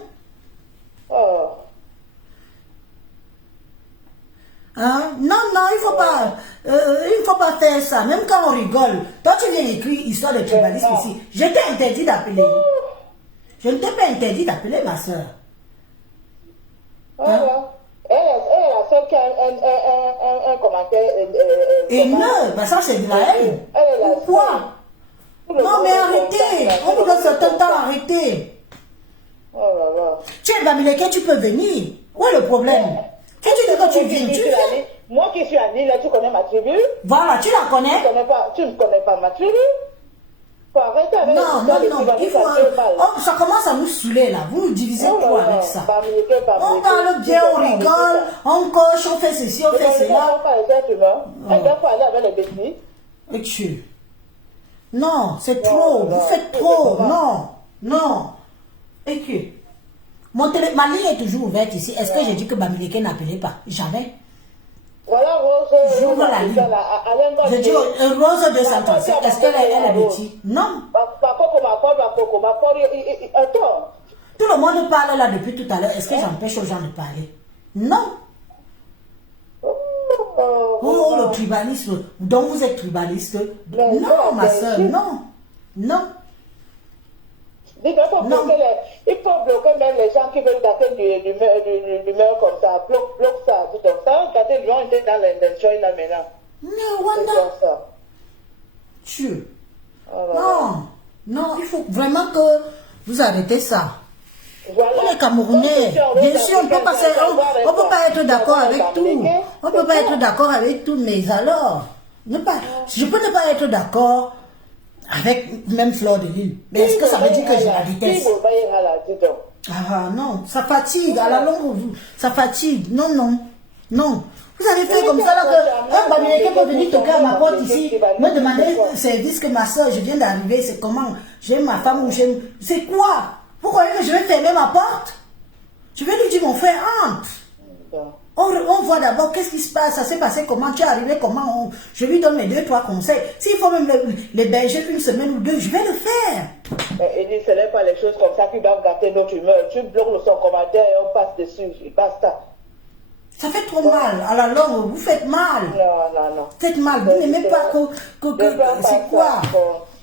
Hein? Non, il faut pas faire ça. Même quand on rigole, toi tu viens écrire histoire de tribalisme ici. Je t'ai interdit d'appeler. Je ne t'ai pas interdit d'appeler ma soeur. Hein? Elle est la seule qui a un commentaire. Et non, bah ça c'est de la haine. Pourquoi? Non mais arrêtez. On vous donne certain temps, arrêtez. Tu es Bamileke, tu peux venir. Où est le problème? Tu dis que tu viens, tu viens. Moi qui suis à Lille, tu connais ma tribu? Voilà, tu la connais? Tu ne connais pas ma tribu? Faut arrêter avec non, il faut... ça commence à nous saouler là. Vous nous divisez trop avec ça. On parle bien, on rigole, on coche, on fait ceci, on fait cela. Elle doit aller avec les bêtises. Et tu? Non, c'est trop. Vous faites trop. Non. Et que? Ma ligne est toujours ouverte ici. Est-ce que j'ai dit que Bamileke n'appelait pas? Jamais. Voilà, Rose. J'ouvre la ligne. Je dis Rose 235. Est-ce qu'elle est bêtise? Non. Attends. Tout le monde parle là depuis tout à l'heure. Est-ce que j'empêche aux gens de parler? Non. Oh, le tribalisme. Donc vous êtes tribaliste. Mais Non, ma bien soeur, sûr. non. Non. Il faut bloquer même les gens qui veulent gâter du meurtre comme ça. Bloque ça. Donc ça, gâter les gens étaient dans l'intention là maintenant. Mais C'est Wanda, comme ça. Dieu. Voilà. Non. Non, il faut vraiment que vous arrêtez ça. Voilà. On est Camerounais. Bien sûr, on ne peut pas être d'accord avec tout. On ne peut pas être d'accord avec tout, mais alors, je peux ne pas être d'accord avec même Fleur de Lille. Mais est-ce que ça veut dire que je la déteste? Ah non, ça fatigue. À la longue, ça fatigue. Non, non, non. Vous avez fait comme ça là que un Bamileke peut venir toquer à ma porte ici, me demander service que ma soeur, je viens d'arriver, c'est comment? J'aime ma femme ou j'aime. C'est quoi? Vous croyez que je vais fermer ma porte? Je vais lui dire, mon frère, entre. On voit d'abord qu'est-ce qui se passe, ça s'est passé comment, tu es arrivé comment, je lui donne mes 2-3 conseils. S'il faut même l'héberger une semaine ou deux, je vais le faire. Il dit, ce n'est pas les choses comme ça qui doivent gâter notre humeur. Tu bloques son commentaire et on passe dessus, et basta. Ça fait trop mal, à la longue, vous faites mal. Non. Vous faites mal, vous n'aimez pas que c'est quoi?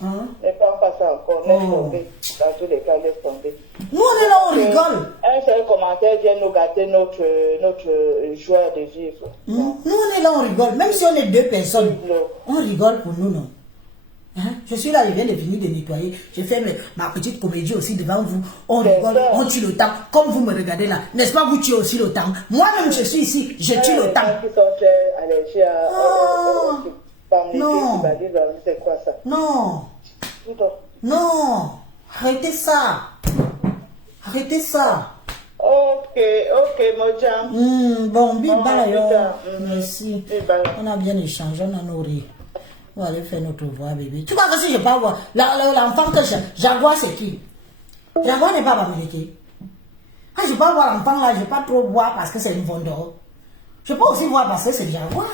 Ne prends pas ça encore, laisse tomber. Dans tous les cas, laisse tomber. Nous, on est là, on rigole. Un seul commentaire vient nous gâter notre joie de vivre. Nous, on est là, on rigole. Même si on est 2 personnes, on rigole pour nous, non? Je suis là, je viens de finir de nettoyer. J'ai fait ma petite comédie aussi devant vous. On rigole, on tue le temps. Comme vous me regardez là, n'est-ce pas, vous tuez aussi le temps? Moi-même, je suis ici, je tue le temps. Qui sont très allergiques non. C'est quoi ça? Non. Non. Arrêtez ça. Arrêtez ça. Ok, Mojan. Bon, merci. On a bien échangé, on a nourri. On va aller faire notre voix, bébé. Tu vois que si je parle voir, l'enfant que Jaguar, c'est qui? Jaguar n'est pas Bamileke. Ah, je peux voir l'enfant là, je ne vais pas trop voir parce que c'est une Vondoro. Je peux aussi voir parce que c'est Jaguar.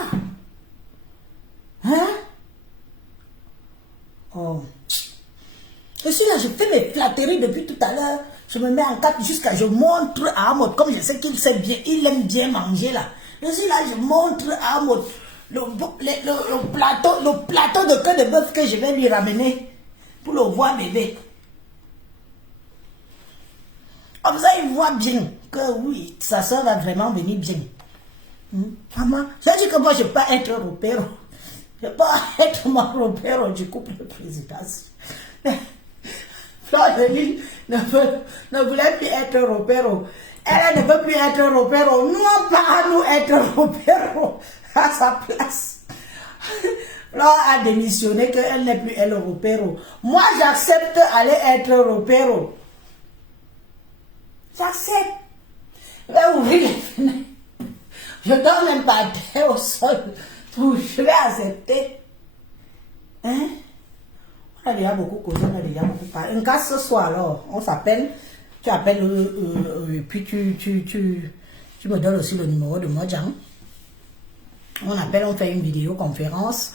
Hein? Oh. Je suis là, je fais mes flatteries depuis tout à l'heure. Je me mets en quatre jusqu'à je montre à Amod, comme je sais qu'il sait bien, il aime bien manger là. Je suis là, je montre à Amod le plateau de queue de bœuf que je vais lui ramener pour le voir bébé. Comme ça, il voit bien que oui, sa soeur va vraiment venir bien. Maman, ça dit que moi, je ne peux pas être repère. Je ne peux pas être mon repère du couple de présidence. Fleur de Lille ne voulait plus être repère. Elle ne veut plus être repère. Nous, on pas à nous être repère à sa place. Fleur a démissionné qu'elle n'est plus elle repère. Moi, j'accepte aller être repère. J'accepte. Je vais ouvrir les fenêtres. Je ne donne même pas terre au sol. Je vais accepter. Hein? On a déjà beaucoup causé, on a déjà beaucoup parlé. Un cas ce soir alors, on s'appelle. Tu appelles, puis tu me donnes aussi le numéro de Mojang. On appelle, on fait une vidéoconférence.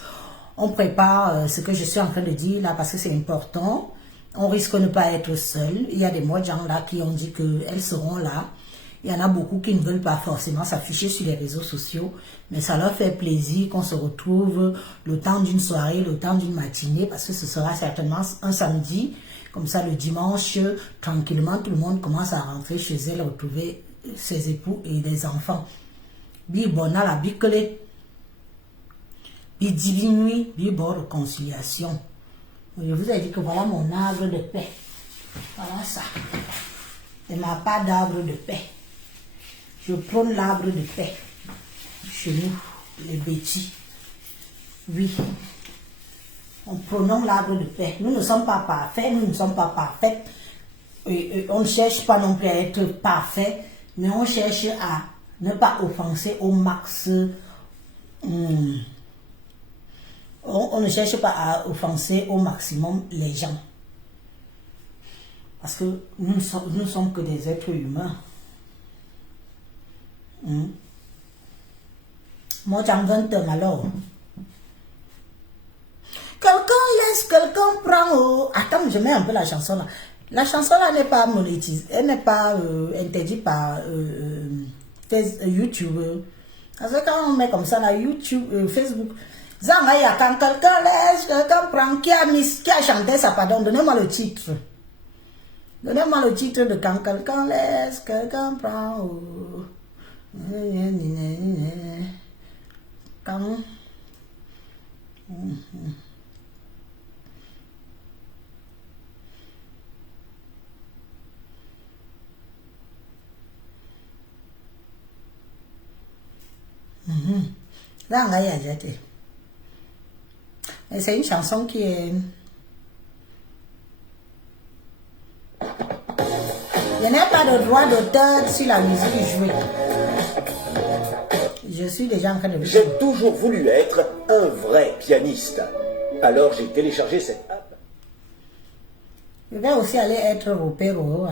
On prépare ce que je suis en train de dire là parce que c'est important. On risque de ne pas être seul. Il y a des Mojang là qui ont dit qu'elles seront là. Il y en a beaucoup qui ne veulent pas forcément s'afficher sur les réseaux sociaux, mais ça leur fait plaisir qu'on se retrouve le temps d'une soirée, le temps d'une matinée, parce que ce sera certainement un samedi. Comme ça, le dimanche, tranquillement, tout le monde commence à rentrer chez elle, retrouver ses époux et les enfants. Bi bona la biclé. Bi divinui, bi bon réconciliation. Je vous ai dit que voilà mon arbre de paix. Voilà ça. Et ma part d'arbre de paix. Je prône l'arbre de paix. Chez nous, les bêtis. Oui. On prône l'arbre de paix. Nous ne sommes pas parfaits, nous ne sommes pas parfaits. On ne cherche pas non plus à être parfait, mais on cherche à ne pas offenser au max. On ne cherche pas à offenser au maximum les gens. Parce que nous ne sommes que des êtres humains. Moi, j'en veux alors. Quelqu'un prend. Attends, je mets un peu la chanson là. La chanson là n'est pas monétisée, elle n'est pas interdite par YouTube. Parce que quand on met comme ça, là, YouTube, Facebook, Zangaya, quand quelqu'un laisse, quelqu'un prend, qui a chanté ça, pardon, donnez-moi le titre. Donnez-moi le titre de quand quelqu'un laisse, quelqu'un prend. Oh. Quand. Et c'est une chanson qui est... Je n'ai pas de droit d'auteur sur la musique jouée. Je suis déjà en train de... J'ai toujours voulu être un vrai pianiste. Alors j'ai téléchargé cette app. Je vais aussi aller être au Pérou.